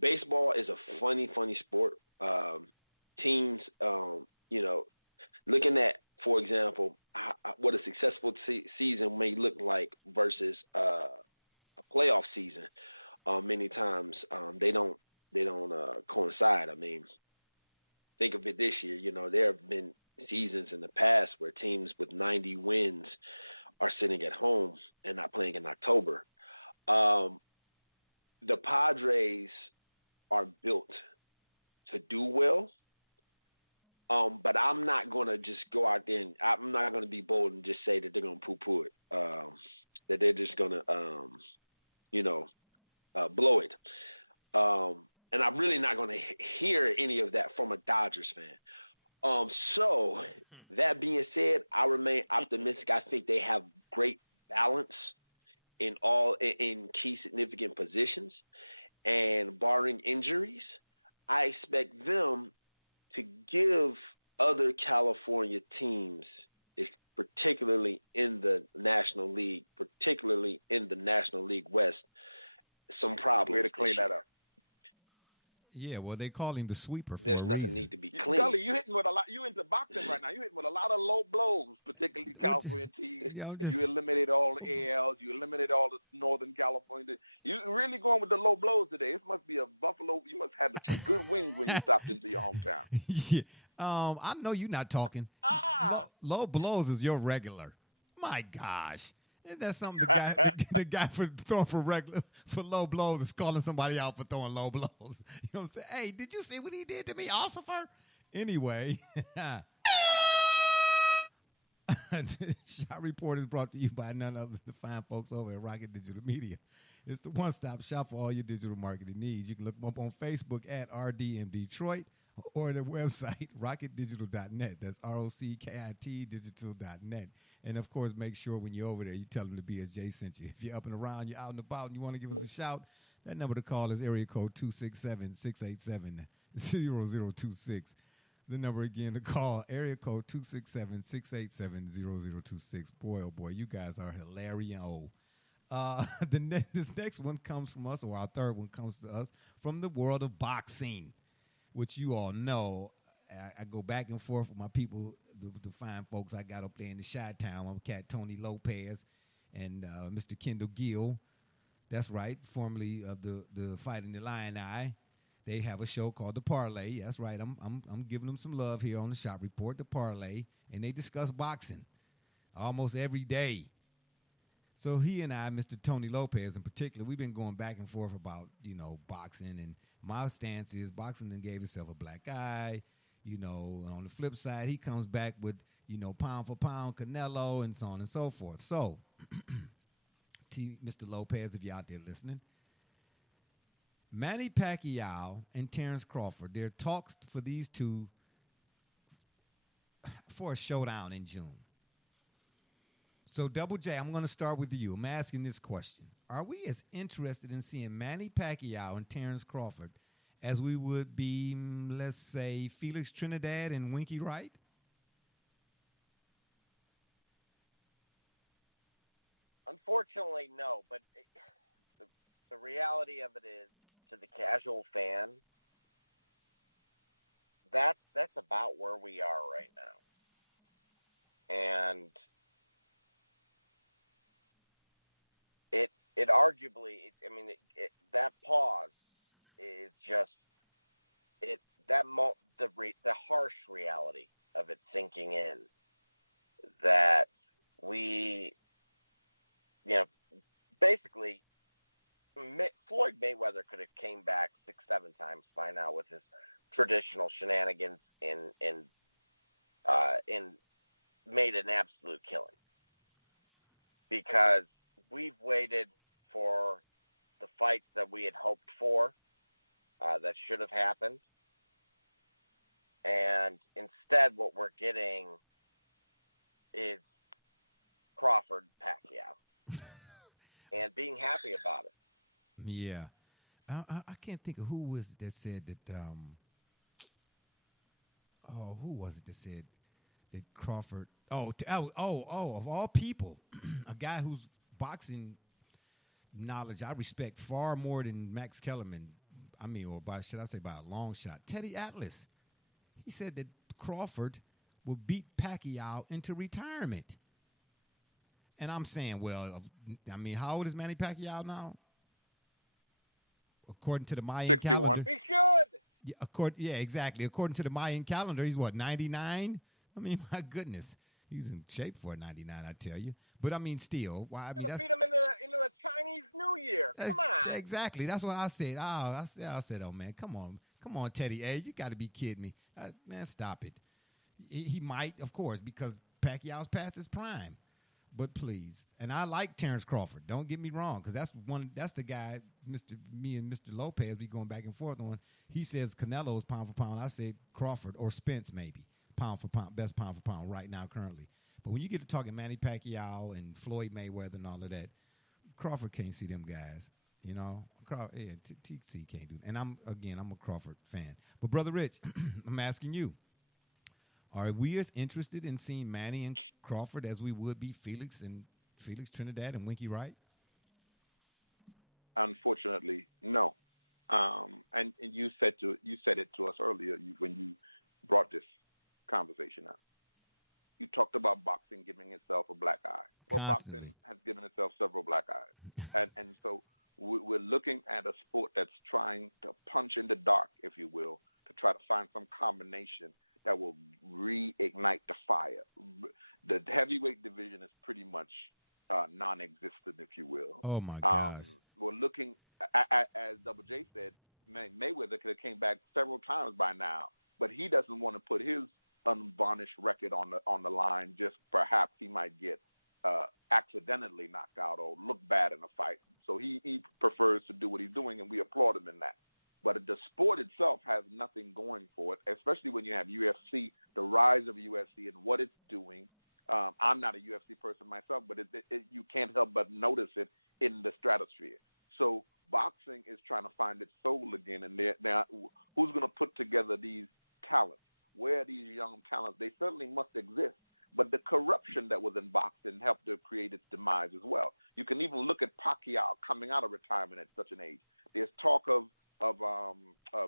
baseball is a funny sport. Teams, looking at, for example, what a successful season may look like versus a playoff season. Many times they don't coincide. I mean, think of it this year. There have been seasons in the past where teams with 90 wins are sitting at home and not playing in October. The Padres are built to do well, but I'm not going to just go out there and I'm not going to be bold and just say that they're going to poo-poo it, that they're just going to, blow it. And I'm really not going to hear any of that from a Dodgers fan. So that being said, I remain optimistic. I think they have great balance in key significant positions, and barring injuries, I expect them to give other California teams, particularly in the National League, particularly in the National League West, some problems. Way to clean that up. Yeah, well, they call him the sweeper for There's a nothing reason. need to be clean. Gully, you hitting with a lot. You into boxing right now. You hitting with a lot of low blows, particularly California teams. You eliminate all the ALs. You eliminate all the Northern California. You really going with the low blows today. This must be a Buffalo. You must have some good wings when you stopped into your hometown. Yeah. I know you're not talking. Low blows is your regular. My gosh. Isn't that something the guy for throwing for low blows is calling somebody out for throwing low blows? You know what I'm saying? Hey, did you see what he did to me, Ossifer? Anyway, Shot Report is brought to you by none other than the fine folks over at Rocket Digital Media. It's the one-stop shop for all your digital marketing needs. You can look them up on Facebook at RDM Detroit or their website, rocketdigital.net. That's ROCKIT digital.net. And, of course, make sure when you're over there, you tell them the BSJ sent you. If you're up and around, you're out and about, and you want to give us a shout, that number to call is area code 267-687-0026. The number again to call, area code 267-687-0026. Boy, oh, boy, you guys are hilarious. This next one comes from us, or our third one comes to us, from the world of boxing, which you all know. I go back and forth with my people, the fine folks I got up there in the Chi-Town. I'm cat Tony Lopez and Mr. Kendall Gill. That's right, formerly of the Fighting the Lion Eye. They have a show called The Parlay. That's right, I'm giving them some love here on the Shop Report, The Parlay, and they discuss boxing almost every day. So he and I, Mr. Tony Lopez in particular, we've been going back and forth about, boxing. And my stance is boxing then gave itself a black eye. On the flip side, he comes back with, pound for pound, Canelo, and so on and so forth. So, to Mr. Lopez, if you're out there listening, Manny Pacquiao and Terrence Crawford, there are talks for these two for a showdown in June. So, Double J, I'm going to start with you. I'm asking this question. Are we as interested in seeing Manny Pacquiao and Terrence Crawford as we would be, let's say, Felix Trinidad and Winky Wright? Unfortunately, no. But the reality of it is, to the casual fan, that's about where we are right now. And it arguably, that pause is just the harsh reality of it sinking in that we, basically Floyd Mayweather could have came back 6-7 times by now with his traditional shenanigans in made an absolute killing, because we've waited for the fights that we had hoped for, that should have happened. And instead what we're getting is Crawford Pacquiao and being happy about it. Yeah. I can't think of who was it that said that, who was it that said that Crawford, of all people, a guy whose boxing knowledge I respect far more than Max Kellerman, or by a long shot, Teddy Atlas. He said that Crawford will beat Pacquiao into retirement. And I'm saying, how old is Manny Pacquiao now? According to the Mayan 61. calendar. He should. Yeah, exactly. According to the Mayan calendar, he's 99? My goodness. He's in shape for a 99, I tell you. But still, why? Beat him into the Chinese New Year. Come on. Exactly. That's what I said. I said, oh man, come on, Teddy. Hey, you got to be kidding me, man. Stop it. He might, of course, because Pacquiao's past his prime. But please, and I like Terrence Crawford. Don't get me wrong, because that's the guy. Me and Mr. Lopez be going back and forth on. He says Canelo's pound for pound. I said Crawford or Spence maybe pound for pound, best pound for pound right now currently. But when you get to talking Manny Pacquiao and Floyd Mayweather and all of that, Crawford can't see them guys. TC can't do that. And I'm a Crawford fan. But Brother Rich, I'm asking you. Are we as interested in seeing Manny and Crawford as we would be Felix Trinidad and Winky Wright? Unfortunately, no. And you said it to us earlier when you brought this conversation up. You talked about boxing giving itself a black eye. Well, Constantly. boxing has given itself several black eyes, and so we're looking at a sport that's trying to punch in the dark, if you will, to try to find some combination that will reignite the fire. The heavyweight division is pretty much non-existent, if you will. Oh my gosh! We're looking, as Double J said, Mayweather could have came back several times by now, but he doesn't want to put his unvarnished record on the line. Just perhaps he might get accidentally knocked out or look bad in a fight. So he prefers to do what he's doing, and we applaud him in that. But the sport itself has nothing going for it, especially when you have UFC, the rise of UFC and what it's doing. I'm not a UFC person myself, but you can't help but notice it in the stratosphere. So boxing is trying to find its soul again, and now who's going to put together these talents? Where are these young talents? They certainly must exist, but the corruption that was in boxing helped to create its demise as well. You can even look at Pacquiao coming out of retirement at such an age. There's talk of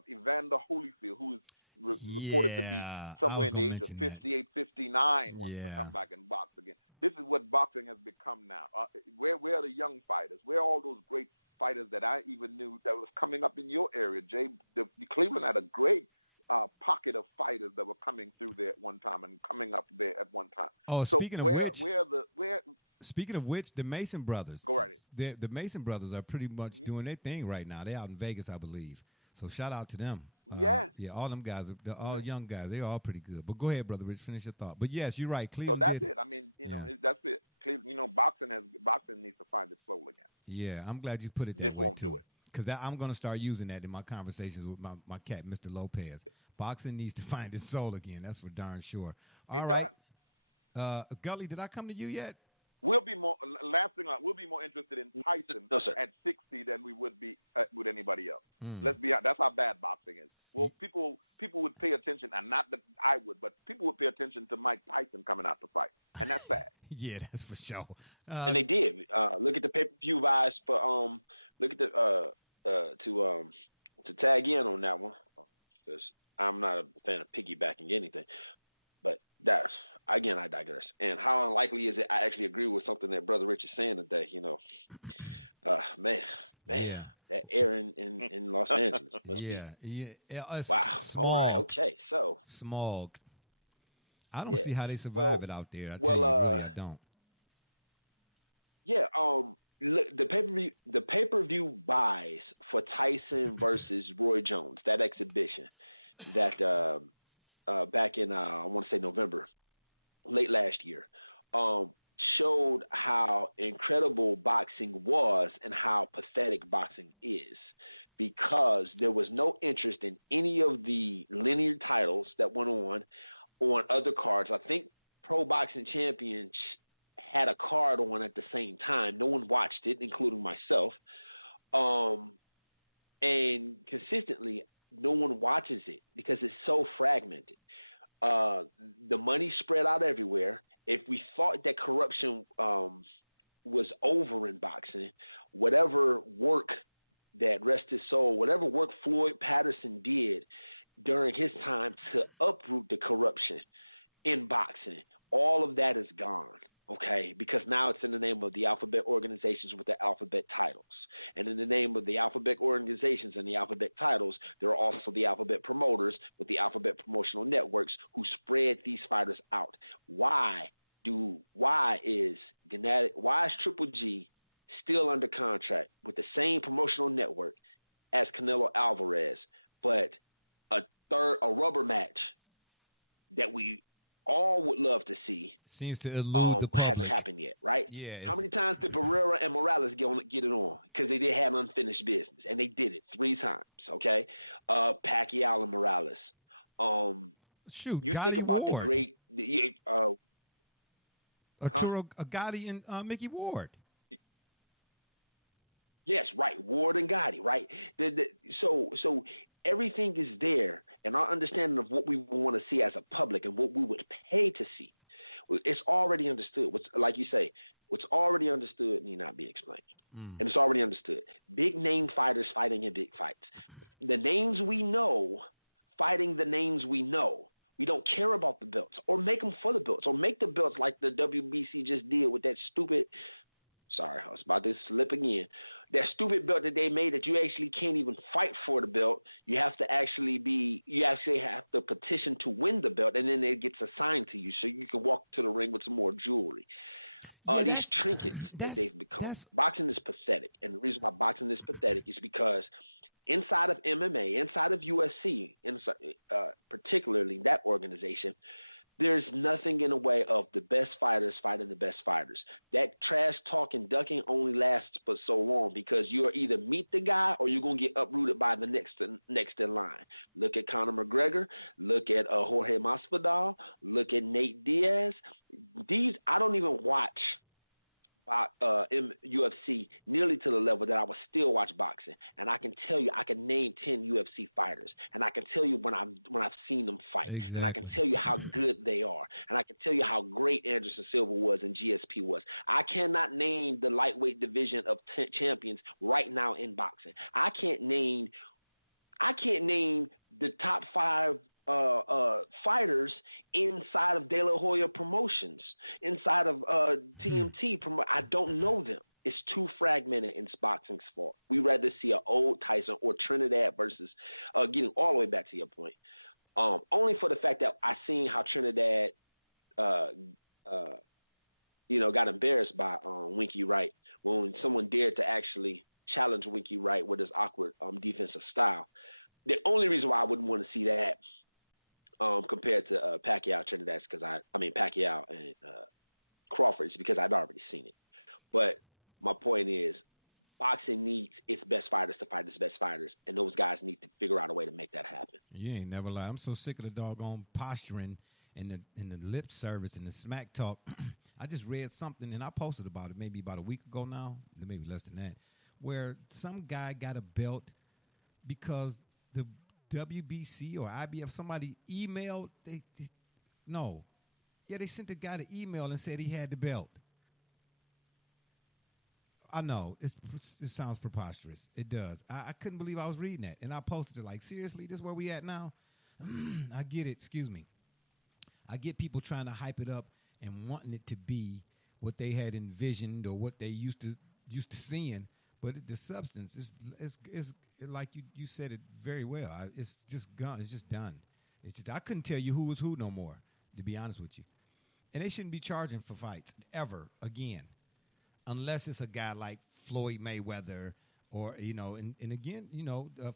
Evander Holyfield, who's reported to be somewhere in the age of 58, 59, wants to come back and box again. This is what boxing has become now. Where are the young fighters? Where are all those great fighters that I even knew that was coming up in your area, Jay? The Cleveland had a great pocket of fighters that were coming through there at one time and coming up there at one time. Oh, so speaking of which, the Mason brothers. Go right in. The Mason brothers are pretty much doing their thing right now. They're out in Vegas, I believe. So shout out to them. Yeah, all them guys, they're all young guys. They're all pretty good. But go ahead, Brother Rich, finish your thought. But yes, you're right. Cleveland. So that's it. I mean, that's it. Cleveland, boxing needs to find its soul again. Yeah, I'm glad you put it that way. Just won't do it. Because I'm going to start using that in my conversations with my cat, Mr. Lopez. Boxing needs to find its soul again. That's for darn sure. All right. Gully, did I come to you yet? We'll be more interested in Tyson at 60 than we would be with anybody else. Let's be honest. That's how bad boxing is. Well, people would pay attention, and not that I would, but people would pay attention to Mike Tyson coming out to fight, and that's sad. Yeah, that's for sure. And they did. Look at the pay-per-view buys for look at the to tag in on that one, because I'm not a fan of piggybacking anything, but that's. Again, I digress. And how unlikely is it? I actually agree with something that Brother Rich is saying today. Man, that air in Los Angeles must be. Wow. Smog. All right. Okay. So smog. I don't see how they survive it out there. I don't. Yeah. The pay-per-view buys for Tyson versus Roy Jones, that exhibition, that back in I want to say November. Late last year, showed how incredible boxing was and how pathetic boxing is, because there was no interest in any of the linear titles that went on other cards. I think Pro Boxing Champions had a card on at the same time. No one watched it, including myself. And consistently, no one watches it because it's so fragmented. The money spread out everywhere. If we thought that corruption was over in boxing, whatever work that, rest his soul, whatever work Floyd Patterson did during his time to uproot the corruption in boxing, all of that is gone. Okay, because now it's in the name of the alphabet organizations with the alphabet titles. And in the name of the alphabet organizations and the alphabet titles, there are also the alphabet promoters with the alphabet promotional networks who spread these fighters out. Why is Triple G still under contract with the same promotional network as Canelo Alvarez, but a rubber match that we all would love to see seems to elude the public. Hasn't happened yet, right? Yeah. How many times did Barrera and Morales get it on? Because they did have unfinished business, and they did it 3 times. Okay, Pacquiao and Morales. Shoot, you Gotti think about Ward. the great Arturo Gotti and Mickey Ward. Yes, right. Ward and Gotti, right? So everything is there, and our understanding of what we want to see as a public and what we would pay to see, it's already understood. Like you say, what's already understood need not be explained. And it's already understood. Big name fighters fighting in big fights. The names we know fighting the names we know. We don't care about the belts, or make them for the belts, or make the belts like the WBC just did with that stupid – sorry, I was about to slip again. that stupid belt that they made that you actually can't even fight for the belt. You actually have to petition to win the belt, and then it gets assigned to you so you can walk to the ring with some more jewelry. These trinkets that they've become. Boxing is pathetic. And the reason why boxing is pathetic is because inside of MMA, inside of UFC, particularly that organization, there's nothing in the way of the best fighters fighting the best fighters. That trash talking, ducking only lasts but so long because you'll either meet the guy or you're going to get uprooted by the next in line. Look at Conor McGregor. Look at Jorge Masvidal. Look at Nate Diaz. I don't even watch UFC nearly to the level that I would still watch boxing, and I can tell you, I can name 10 UFC fighters, and I can tell you when I've seen them fight, exactly. And I can tell you how good they are, and I can tell you how great Anderson Silva was and GSP was. I cannot name the lightweight division of champions right now in boxing. I can't name the top 5 fighters inside of De La Hoya Promotions, inside of TMT. I don't know them. It's too fragmented in boxing's fault. We rather see an old Tyson or Trinidad versus getting all the way back to your point. Only for the fact that I seen how Trinidad, got embarrassed by Winky Wright when someone dared to actually challenge Winky Wright with his awkward defensive style. The only reason why I wouldn't want to see that compared to Pacquiao, Trinidad, Pacquiao and Crawford, is because I'd already seen it. But my point is, boxing needs its best fighters to fight its best fighters, and those guys need to figure out a way to make that happen. You ain't never lie. I'm so sick of the doggone posturing and the lip service and the smack talk. I just read something, and I posted about it maybe about a week ago now, maybe less than that, where some guy got a belt because the WBC or IBF, somebody emailed, they sent the guy the email and said he had the belt. I know, it sounds preposterous. It does. I couldn't believe I was reading that. And I posted it like, seriously, this is where we at now? I get it, excuse me. I get people trying to hype it up and wanting it to be what they had envisioned or what they used to seeing. But the substance is like you said it very well. It's just gone. It's just done. I couldn't tell you who was who no more, to be honest with you. And they shouldn't be charging for fights ever again, unless it's a guy like Floyd Mayweather or and again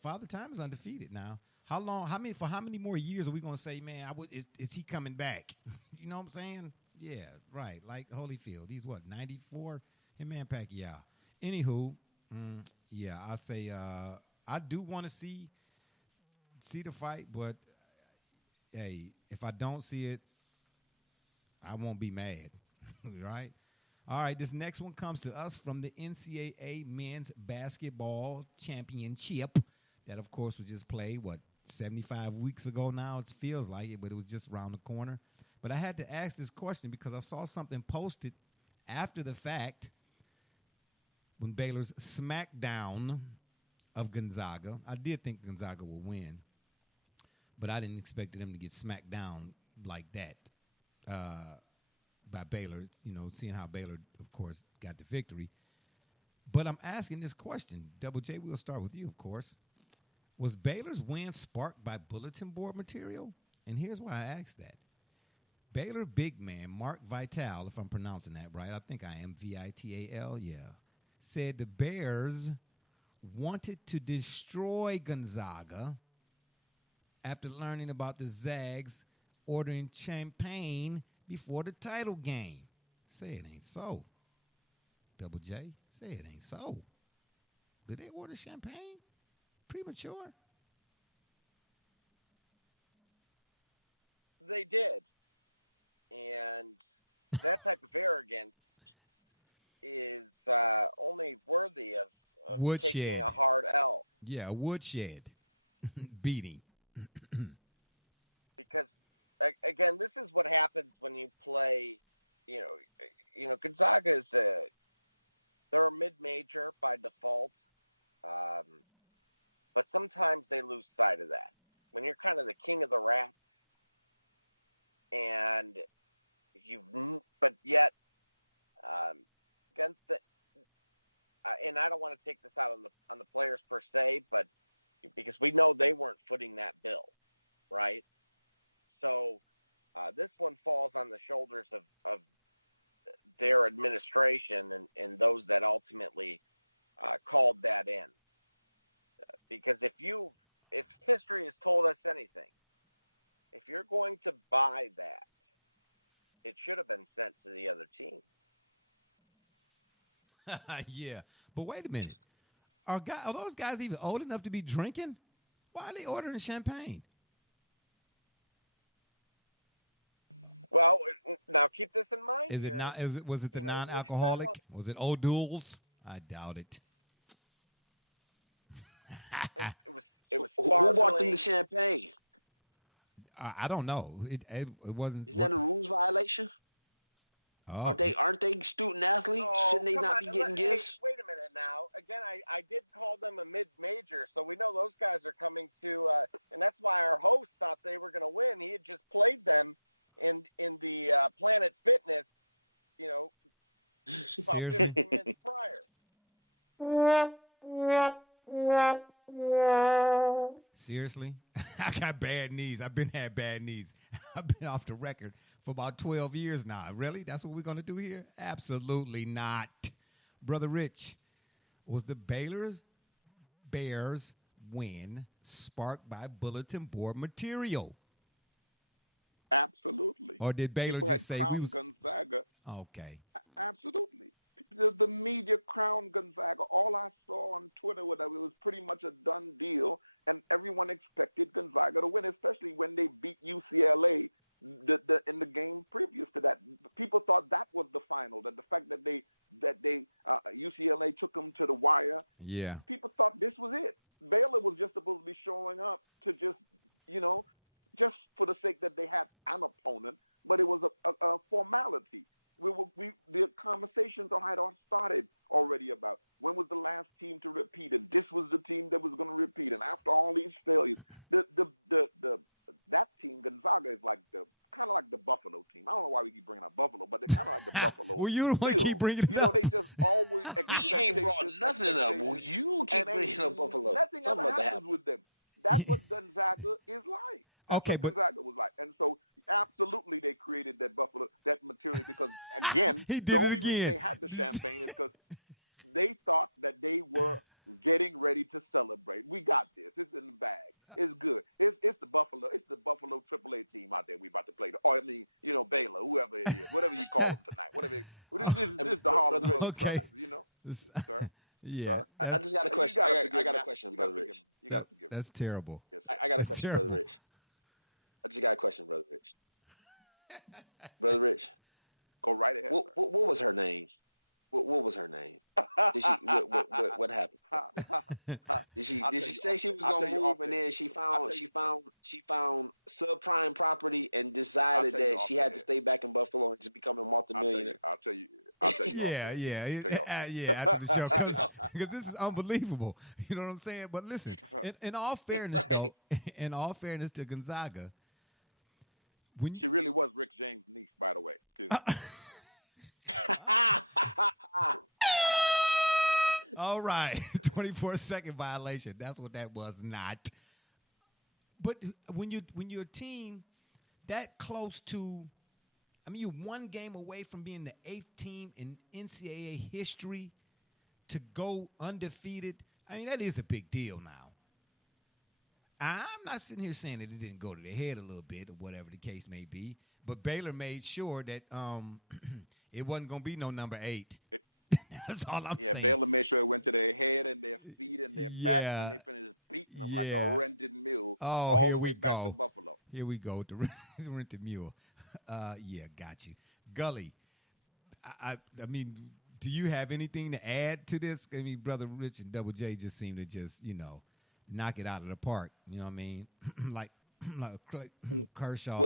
Father Time is undefeated now. How many more years are we going to say, man? Is he coming back? You know what I'm saying? Yeah, right. Like Holyfield, he's what 94. Him and Pacquiao. Anywho. I say I do want to see the fight, but hey, if I don't see it, I won't be mad, right? All right, this next one comes to us from the NCAA Men's Basketball Championship that, of course, was just played, 75 weeks ago now? It feels like it, but it was just around the corner. But I had to ask this question because I saw something posted after the fact when Baylor's smackdown of Gonzaga. I did think Gonzaga would win, but I didn't expect them to get smacked down like that by Baylor, seeing how Baylor, of course, got the victory. But I'm asking this question. Double J, we'll start with you, of course. Was Baylor's win sparked by bulletin board material? And here's why I asked that. Baylor big man Mark Vital, if I'm pronouncing that right, I think I am, Vital, yeah, said the Bears wanted to destroy Gonzaga after learning about the Zags ordering champagne before the title game. Say it ain't so. Double J, say it ain't so. Did they order champagne? Premature? They did. And that type of arrogance is only worthy of woodshed. Taking a hard L. Yeah, a woodshed beating. Because, again, this is what happens when you play, Gonzaga is they're a mid-major by default, but sometimes they lose sight of that. When you're kind of the king of the rap, and against and I don't want to take this out on the players per se, but because we know they weren't footing that bill, right? So this one falls on the shoulders of their administration and those that ultimately called that in. Because if history has told us anything, if you're going to buy that, it should have been sent to the other team. Yeah, but wait a minute. Are those guys even old enough to be drinking? Why are they ordering champagne? Well, now keep this in mind. Is it not? Was it the non-alcoholic? Was it O'Doul's? I doubt it. It was. Who bought them the champagne? I don't know. It wasn't. Isn't that a rules violation? Oh. Aren't they student athletes? Oh, Shouldn't they not be getting gifts? Hey, wait a minute now. Again, I did call them a mid-major, so we know those guys are coming to, and that's why our host thought they were going to win. He had just played them in the Planet Fitness, about 15 minutes prior. Seriously? I got bad knees. I've had bad knees. I've been off the record for about 12 years now. Really? That's what we're going to do here? Absolutely not. Brother Rich, was the Baylor Bears win sparked by bulletin board material? Absolutely. Or did Baylor People just had say crowned Gonzaga? Okay. Absolutely. The media crowned Gonzaga. All I saw on Twitter was that it was pretty much a done deal, and everyone expected Gonzaga to win, especially when they beat UCLA in the game previous to that. People thought that was the final. That the fact that UCLA took them to the wire. Yeah. People thought this was it. Baylor was just supposed to be showing up to just for the sake that they had an opponent, but it was a formality. The conversations had all started already about when was the last team to repeat, and this was the team that was going to repeat. And after all these failures, that team Gonzaga is kind of like the Buffalo team. I don't know why we keep bringing up Buffalo, but they're kind of like the Buffalo. Well, you don't want to keep bringing it up. They just always. He ain't brought nothing up. Well, you keep bringing up Buffalo. Nothing ever happens with them. That's what Gonzaga is like. That's what Gonzaga was like. And so, absolutely, they created that material because, again, the only reason they had the champagne is because they thought that they were getting ready to celebrate. We got this. It's in the bag. It's good. It's the Buffalo AAA team out there we about to play. Baylor, whoever it is, whatever you call them tonight. This is the Harlem Globetrotters, Sir. Yeah. Sir. I just got a question. I got a question, Brother Rich. You got to forgive me. That's terrible. Yes, I got a question, Brother Rich. I just got a question, Brother Rich. Brother Rich. Go right ahead. What was her name? What was her name? Did she? What happened? Did she say she was gonna move and then she found subprime property and decided that she had to stay back in Buffalo and just become a multimillionaire? I'll tell you. Yeah. After the show, because this is unbelievable. You know what I'm saying? But listen, in all fairness, though, in all fairness to Gonzaga, she really was Rick James' niece, by the way. All right, 24-second violation. That's what that was not. But when you're a team that close to, you're one game away from being the 8th team in NCAA history to go undefeated. That is a big deal now. I'm not sitting here saying that it didn't go to their head a little bit or whatever the case may be, but Baylor made sure that it wasn't going to be no number 8. That's all I'm saying. Yeah, Baylor made sure it went to their head and their feet and their back when they finished beating them like a rented mule all the way back to Buffalo. Here we go, the rented mule. Yeah, got you. Gully, I mean, do you have anything to add to this? Brother Rich and Double J just seem to just, knock it out of the park. You know what I mean? like Kershaw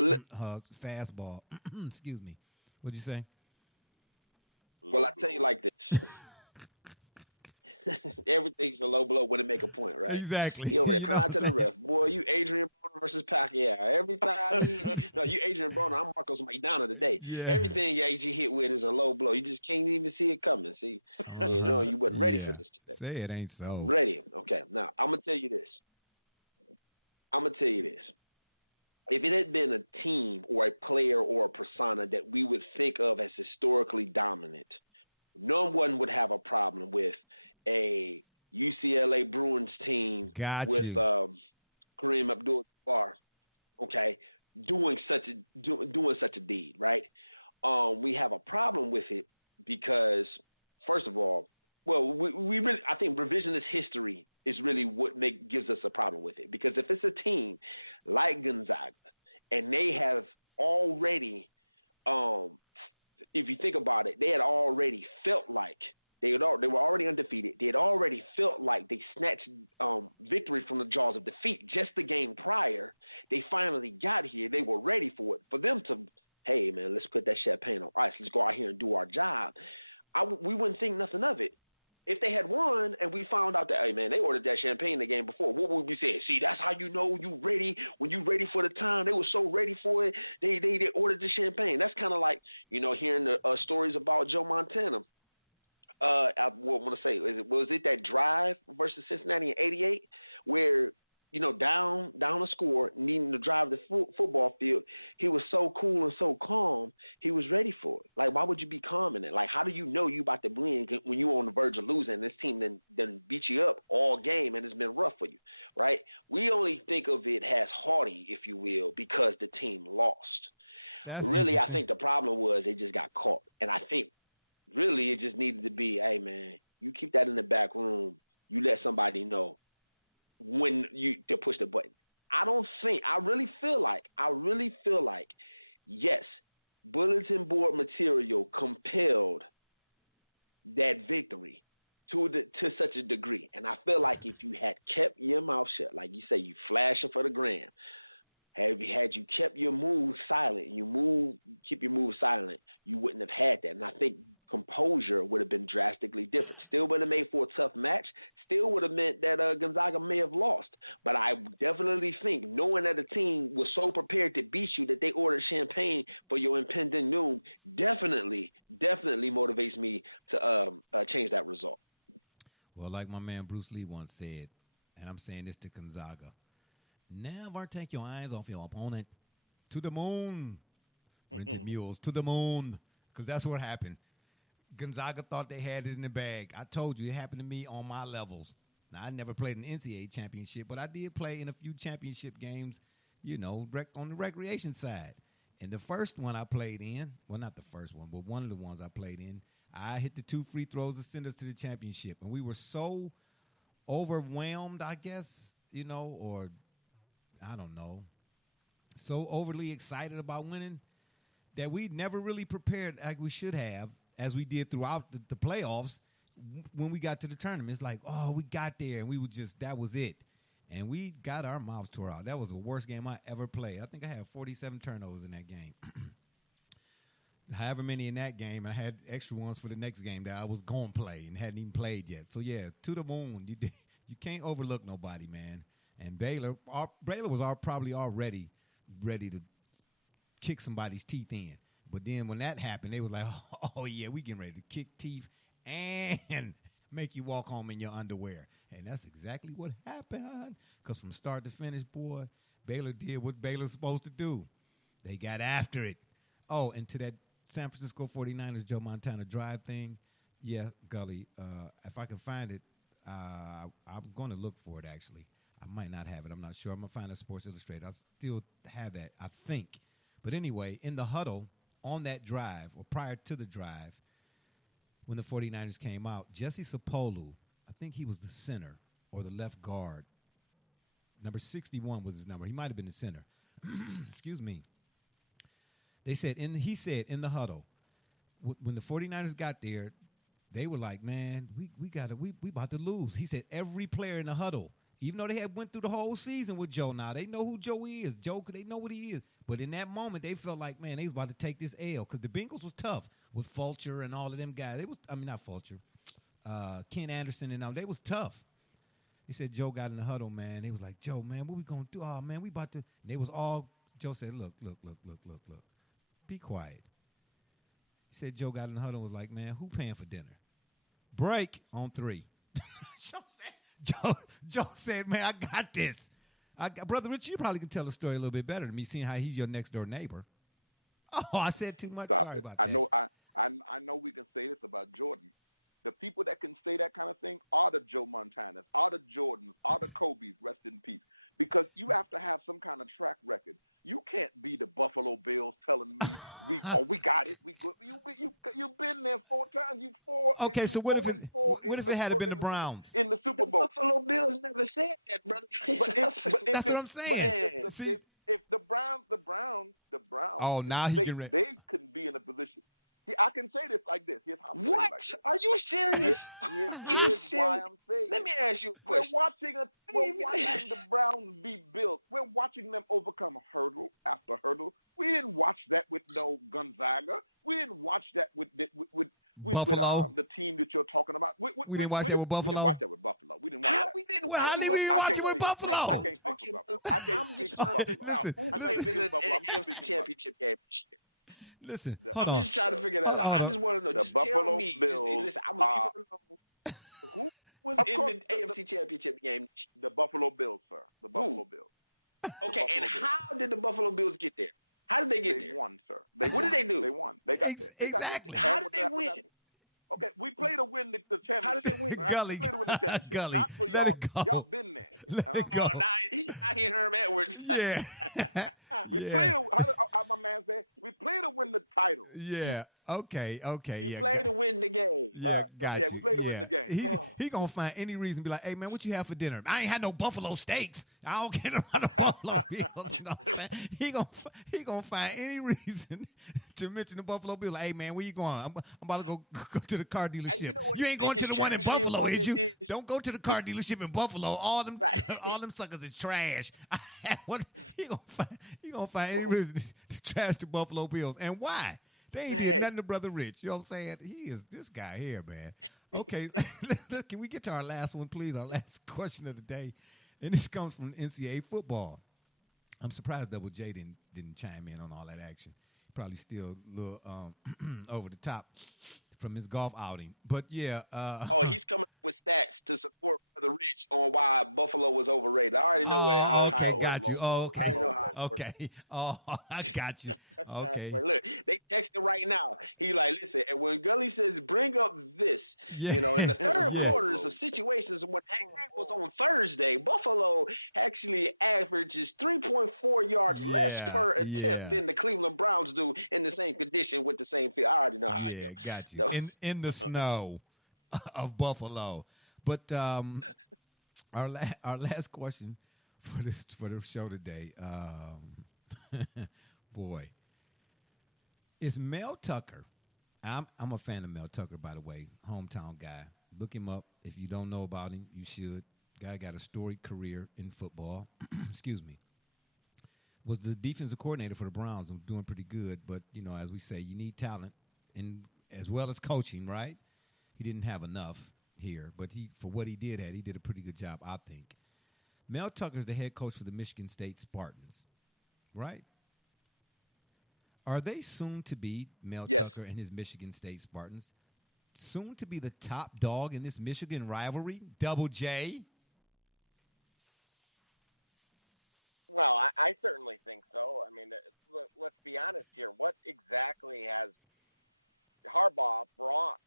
fastball. Excuse me. What'd you say? Well, I tell you like this. Everything's a low blow when it make a point, right? Exactly. He over there crying to the ref. Boy, you Adrian versus Pacquiao. Every time you Adrian Broner, I'm Marcos Maidana today. Yeah. Everything AG hit with is a low blow. You just can't even see it coming. See, you wasn't ready for this today. Say it ain't so. I'm ready. Okay, now I'm gonna tell you this. If it had been a team or a player or a persona that we would think of as historically dominant, no one would have a problem with a UCLA Bruins team with Kareem Abdul-Jabbar, okay, doing such a deed, right? We have a problem with it because, first of all, we really, I think revisionist history is really what gives us a problem with it. Because if it's a team like Gonzaga and they have already, if you think about it, they had already felt like they were already undefeated. They had already felt like they snatched victory from the jaws of defeat just the game prior. They finally got here. They were ready for it. For them to, hey, man, let's put that champagne on ice. Let's go out here and do our job. We wouldn't think nothing of it. If they had won and we found out that, hey, man, they ordered that champagne the game before, what would we say? See, that's how you know you ready. When you ready for the time, they were so ready for it, they ordered the champagne. That's kind of like, hearing the stories about Joe Montana. I want to say, was it that drive versus Cincinnati in '88 where, down a score, needing to drive the football field, he was so cool and so calm, he was ready for it. Like, why would you be calm in it? Like, how do you know you about to win when you're on the verge of losing and this team then beat you up all game and it's been rough for you, right? We only think of it as haughty, if you will, because the team lost. Really, I think the problem was they just got caught. And I think really it just needed to be, hey, man, you keep that in the back room. You let somebody know when to push the button. I really feel like, yes, bulletin board material compelled that victory to such a degree. And I feel like if you had kept your mouth shut, like you say, you flashing for the gram, had you kept your moves silent, keep your moves silent, you wouldn't have had that. And I think composure would have been drastically different. Still would have made for a tough match. Still would have meant that Gonzaga may have lost. But I definitely think knowing that the team was so prepared to beat you that they ordered champagne for your impending doom definitely motivates me to change that result. Well, like my man Bruce Lee once said, and I'm saying this to Gonzaga, never take your eyes off your opponent. To the moon. Rented mules. To the moon. Because that's what happened. Gonzaga thought they had it in the bag. I told you, it happened to me on my levels. Now, I never played an NCAA championship, but I did play in a few championship games, on the recreation side. And the first one I played in, well, not the first one, but one of the ones I played in, I hit the 2 free throws to send us to the championship. And we were so overwhelmed, I guess, or I don't know, so overly excited about winning that we never really prepared like we should have, as we did throughout the playoffs. When we got to the tournament, it's like, oh, we got there, and we were that was it. And we got our mouths tore out. That was the worst game I ever played. I think I had 47 turnovers in that game. However many in that game, I had extra ones for the next game that I was going to play and hadn't even played yet. So, yeah, to the moon. You can't overlook nobody, man. And Baylor was probably already ready to kick somebody's teeth in. But then when that happened, they was like, oh, yeah, we getting ready to kick teeth and make you walk home in your underwear. And that's exactly what happened. Because from start to finish, boy, Baylor did what Baylor's supposed to do. They got after it. Oh, and to that San Francisco 49ers Joe Montana drive thing, yeah, Gully, if I can find it, I'm going to look for it, actually. I might not have it. I'm not sure. I'm going to find a Sports Illustrated. I still have that, I think. But anyway, in the huddle on that drive, or prior to the drive, when the 49ers came out, Jesse Sapolu, I think he was the center or the left guard. Number 61 was his number. He might have been the center. Excuse me. He said in the huddle, when the 49ers got there, they were like, man, we about to lose. He said every player in the huddle, even though they had went through the whole season with Joe now, they know who Joe is. They know what he is. But in that moment, they felt like, man, they was about to take this L because the Bengals was tough with Fulcher and all of them guys. Not Fulcher, Ken Anderson and all. They was tough. He said Joe got in the huddle, man. He was like, Joe, man, what we gonna do? Oh man, we about to. And they was all. Joe said, look. Be quiet. He said Joe got in the huddle and was like, man, who paying for dinner? Break on 3. Joe said, man, I got this. Brother Rich, you probably can tell the story a little bit better than me, seeing how he's your next door neighbor. Oh, I said too much. Stop Sorry it. about that. I know we can say this about Jordan. The people that can say that kind of thing are the Joe Montanas, are the Jordans, are the Kobe's, rest in peace. Because you have to have some kind of track record. You can't be the Buffalo Bills telling me we got it, we good. You've been there 4 times. You 4. Okay, so what if it had been the Browns in the Super Bowl? Buffalo Bills never said that, brother. That's what I'm saying. If the Browns. Oh, now he can. They couldn't be in a position. I can say this like this. Here's how I'm What? Are you serious? Here's why I'm saying. Let me ask you a We're question. watching the Browns be built. We're watching them overcome hurdle after hurdle. We didn't watch that with no Gonzaga. We didn't watch that with the team that you're talking about. We didn't watch that with Buffalo. We didn't watch that with Buffalo. We didn't watch that. How did we watch it with Buffalo? I can't speak for Buffalo. I can't speak for Buffalo. I'm not speaking for Buffalo. I'm speaking championship game. Listen, I'm just trying to figure that out. I just want to know. The Buffalo Bills. Listen, I'm gonna keep it alone. Who was in the AFC Championship game? The Buffalo Bills, sir. The Buffalo Bills. Okay, and how did the Buffalo Bills get there? How did they get there? They won, sir. What did they do? They won. They got there. Exactly. How did they win? Okay, we played to win the championship. How did they win? Gully. We played to win the championship. Gully. Not for Let y'all. it go. Y'all been there. Let it go. Oh, now he Herm Edwards. Yeah. We played. How my man said? We played to win the title. Yeah. Okay. You played to win the game. Yeah, got you. We played to win the game. He gonna find any reason to be like, hey man, what you have for dinner? I ain't had no buffalo steaks. I don't care about the Buffalo Bills. You know what I'm saying? He gonna find any reason to mention the Buffalo Bills. Like, hey man, where you going? I'm about to go to the car dealership. You ain't going to the one in Buffalo, is you? Don't go to the car dealership in Buffalo. All them suckers is trash. He gonna find any reason to trash the Buffalo Bills. And why? They ain't did nothing to Brother Rich. You know what I'm saying? He is this guy here, man. Okay, can we get to our last one, please? Our last question of the day. And this comes from NCAA football. I'm surprised Double J didn't chime in on all that action. Probably still a little over the top from his golf outing. But, yeah. He's coming up with stats to support Brother Rich on why Buffalo was overrated. I already know I got you. Okay. I know how okay. Oh, I got you. Okay. Look, they texted right now. He like, listen, and when Gully says, bring up this, in the third quarters of situations when that game was on Thursday, Buffalo actually averages 3.4 yards less per attempt than the Cleveland Browns do in the same condition with the same field. I already know how I go. Got you. So, in the snow of Buffalo. But our last question for the show today, boy, is Mel Tucker. I'm a fan of Mel Tucker, by the way, hometown guy. Look him up. If you don't know about him, you should. Guy got a storied career in football. Excuse me. Was the defensive coordinator for the Browns and doing pretty good. But, as we say, you need talent and as well as coaching, right? He didn't have enough here, but for what he did a pretty good job, I think. Mel Tucker's the head coach for the Michigan State Spartans, right? Are they soon to be, Mel Tucker and his Michigan State Spartans, soon to be the top dog in this Michigan rivalry, Double J? Well, I certainly think so. I mean, let's be honest here. What exactly has Harbaugh brought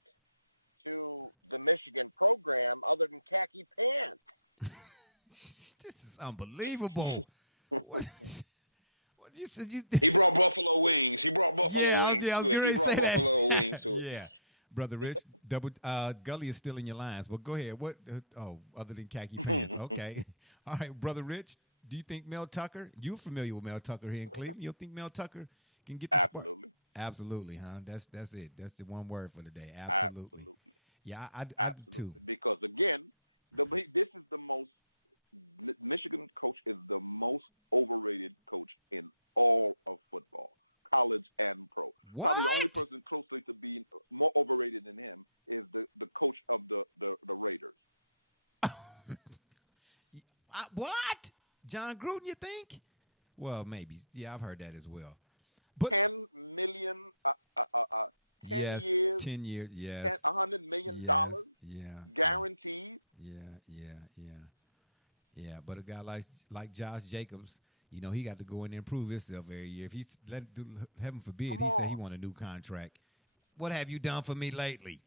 to the Michigan program other than khaki pants? This is unbelievable. What you said? He brought buffalo wings. He brought buffalo wings. Yeah, I was going to say buffalo wings to it. Yeah, Brother Rich, Gully is still in your lines, but go ahead. What? Other than khaki pants, okay. All right, Brother Rich, do you think Mel Tucker? You're familiar with Mel Tucker here in Cleveland. You think Mel Tucker can get the Absolutely. Absolutely, huh? That's it. That's the one word for the day. Absolutely. Yeah, I do too. Because again, this is the most Michigan coach is the most overrated coach in all of football, college and pro. What? Probably the only person closely to being more overrated than him is the coach of the Raiders. What? John Gruden, you think? Well, maybe. Yeah, I've heard that as well. But $10 million, 10 yes, years, 10 years, yes. $100 million Yeah. guaranteed. Yeah, but a guy like Josh Jacobs, you know, he got to go in there and prove himself every year. If he's heaven forbid, he said he want a new contract. What have you done for me lately?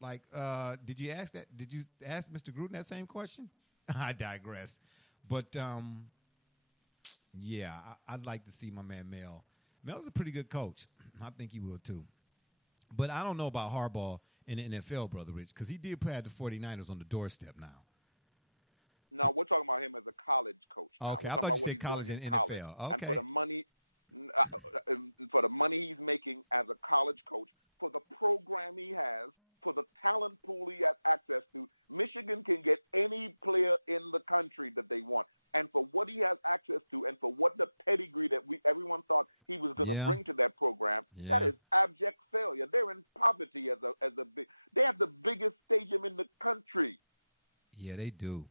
Like, did you ask that? Did you ask Mr. Gruden that same question? I digress. But yeah, I'd like to see my man Mel. Mel's a pretty good coach. I think he will too. But I don't know about Harbaugh in the NFL, Brother Rich, because he did put the 49ers on the doorstep now. No, we're talking about him as a college coach. Now. Okay, we're I talking thought about you what said he's college doing and in NFL. college. Okay. And for the money he's making as a college coach, for the program he has, for the talent pool he has access to, Michigan can get any player in the country that they want. And for what he has access to, and for what the pedigree that everyone thought he was going to bring to that program, that is abject failure. They're in poverty they have the biggest stadium in the country. Yeah, they do.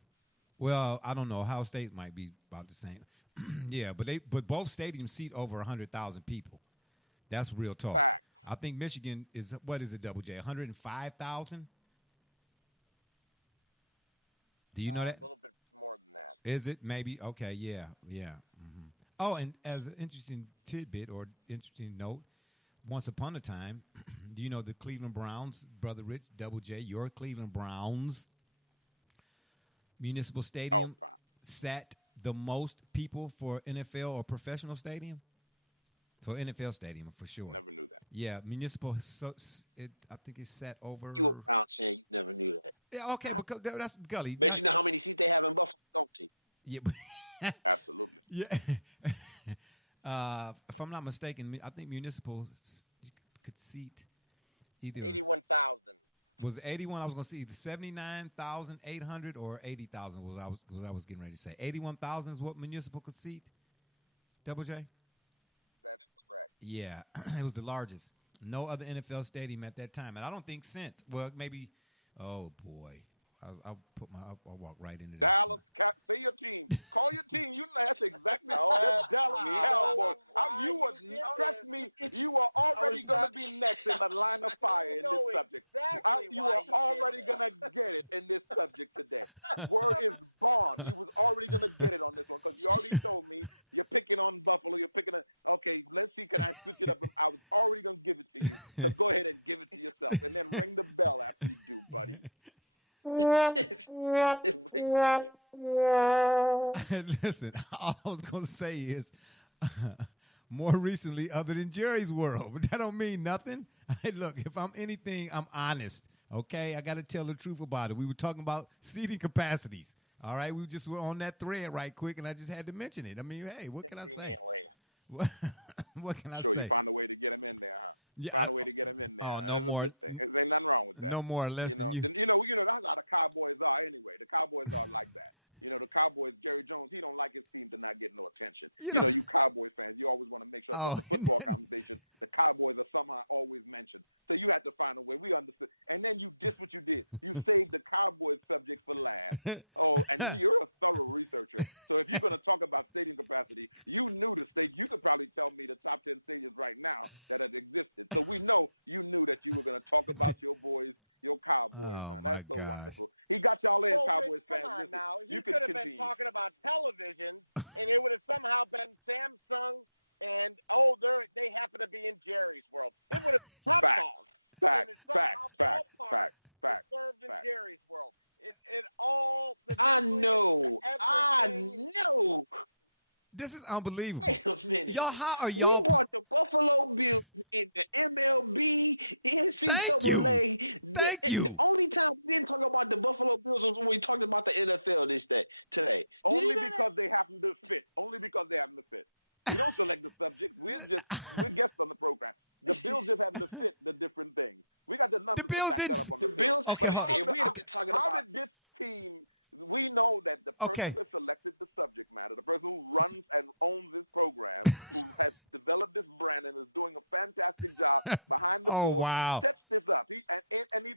Well, I don't know. Ohio State might be about the same. Yeah, but both stadiums seat over 100,000 people. That's real talk. Fact. I think Michigan is, what is it, Double J, 105,000? Do you know that? A little bit more than that. Is it? Maybe. Okay, yeah. Mm-hmm. Oh, and as an interesting tidbit or interesting note, once upon a time, do you know the Cleveland Browns, Brother Rich, Double J, your Cleveland Browns Municipal Stadium sat the most people for NFL or professional stadium? For NFL stadium, for sure. Never knew that. Yeah, municipal. I think it sat over. You a Browns fan? You never knew that. Yeah, okay, because that's Gully. Bet you know how many seats they have in Buffalo, don't you? Yeah, Absolutely. Yeah. If I'm not mistaken, I think municipal could seat either 81,000. Was it 81? I was going to see either 79,800 or 80,000 was I was getting ready to say. 81,000 is what municipal could seat. Double J. That's correct. Yeah, it was the largest. No other NFL stadium at that time, and I don't think since. Well, maybe. Oh boy, I'll walk right into that. Dallas, say your team. Call your team. That's exactly the Dallas Cowboys. Trust me, you are already going to be next in the line of fire in this subject. You are already going to get it in this subject today. Word is born. You was already going to get it on this one because you already told me you're picking on Buffalo. You're picking okay, let's see, can I switch it up? I was already going to give it to you. So go ahead and give it to yourself and then ring the bell after you do, buddy. Listen, all I was going to say is more recently, other than Jerry's World, but that don't mean nothing. Hey, look, if I'm anything, I'm honest, okay? I got to tell the truth about it. We were talking about seating capacities, all right? We just were on that thread right quick, and I just had to mention it. I mean, hey, what can I say? What can I say? Sure, you find a way to get him in there, huh? Yeah, find a way to get him in there. Oh, no That's more. A good thing. There ain't nothing wrong with that. No more or less than you. That's how the Cowboys are anyway. The Cowboys are like that. The Cowboys, Jerry Jones, he don't like his team to not get no attention. You Cowboys fans, you always want to make sure that the football conversation, the Cowboys are somehow always mentioned. So you had to find a way. We understood. And then you did what you did. You saved the Cowboys subject for last. Oh, and you're a thorough researcher. So if you're going to talk about stadium capacity, you knew the state. You could probably tell me the top 10 stadiums right now that have existed. So we know you knew that you were going to talk about your boys, your Cowboys. That's so wonderful. He got y'all in, Cowboys fans. Come on now. You could have been talking about television, and it would have somehow been Samsung, and they happen to be in Jerry's World. It would have top dogs. Fact. Served in Jerry's World. It all. I know. This is unbelievable. Wait a minute. Y'all, how are y'all? We want the Buffalo Bills in the MLB, NCAA. Thank you. The only time we didn't talk about the Buffalo Bills was when we talked about the NFL today. Only because they happen to fit. We don't select the subject. We're guests on the program. The Bills just happen to fit the different things. We got the numbers The Bills to back that up on the Bills. But Okay. how did this team? We know that the person that selected the subject matter, the person who runs and owns this program, who has developed this brand and is doing a fantastic job behind the board, sets this up. He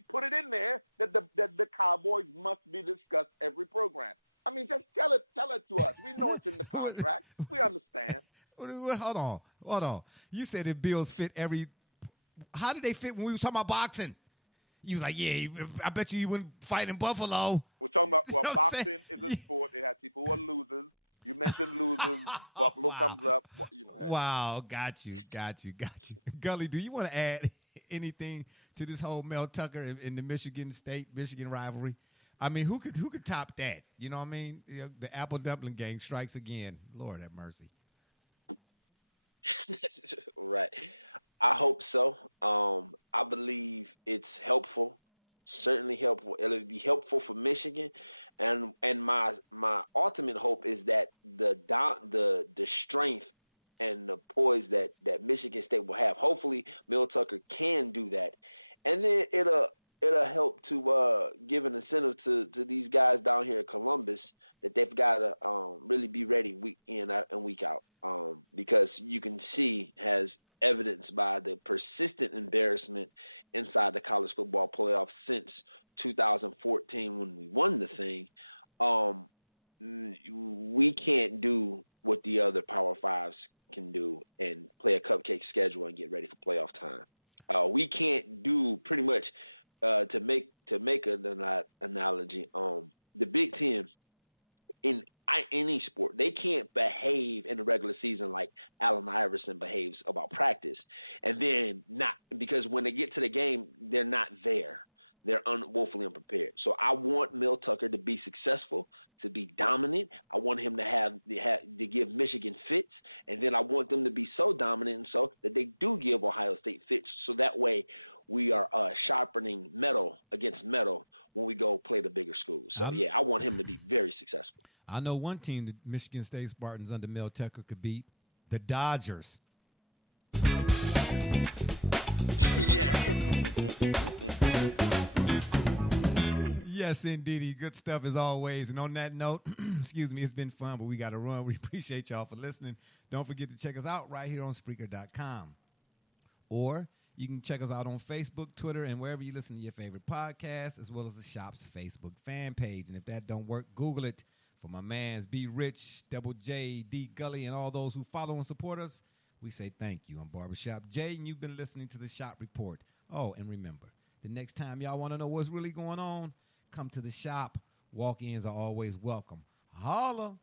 put it in there that the Cowboys must be discussed every program. I mean, just tell it to us. We know it's in the contract. We understand. Hold on. You said if bills fit every. How did they fit when we was talking about boxing? You was like, yeah, I bet you wouldn't fight in Buffalo. We're talking about, well, You know boxing is a sport. It has people who are losers. You mentioned losers. Buffalo comes up. Well, hey. Wow, got you. Gully, do you want to add anything to this whole Mel Tucker in the Michigan rivalry? I mean, who could top that? You know what I mean? The Apple Dumpling Gang strikes again. Lord have mercy. Right. I hope so. I believe it's helpful, certainly helpful. It'll be helpful for Michigan, and my ultimate hope is that the strength and the poise that Michigan State will have. Hopefully, Mel Tucker can do that, and then it'll help to give an incentive to these guys down here in Columbus that they've got to really be ready week in and week out, because you can see has evidenced by the persistent embarrassment inside the college football playoff since 2014 when we won the thing. We can't do what the other Power Fives can do and play a cupcake schedule and get ready for playoff time. We can't do pretty much to make an analogy. The Big Ten in any sport, they can't behave in the regular season like Allen Iverson behaves about practice, and then not, because when they get to the game, they're not there. They're woefully unprepared. So I want Mel Tucker to be successful, to be dominant. I want him to give Michigan fits, and then I want them to be so dominant and so that they do give Ohio State fits. So that way we are sharpening metal against metal when we go play the bigger schools. So yeah, I want him to be very successful. I know one team that Michigan State Spartans under Mel Tucker could beat: the Dodgers. Yeah. Yes, indeedy. Good stuff as always. And on that note, excuse me, it's been fun, but we got to run. We appreciate y'all for listening. Don't forget to check us out right here on Spreaker.com. Or you can check us out on Facebook, Twitter, and wherever you listen to your favorite podcasts, as well as the shop's Facebook fan page. And if that don't work, Google it. For my mans, B Rich, Double J, D Gully, and all those who follow and support us, we say thank you. I'm Barbershop Jay, and you've been listening to the Shop Report. Oh, and remember, the next time y'all want to know what's really going on, come to the shop. Walk-ins are always welcome. Holla!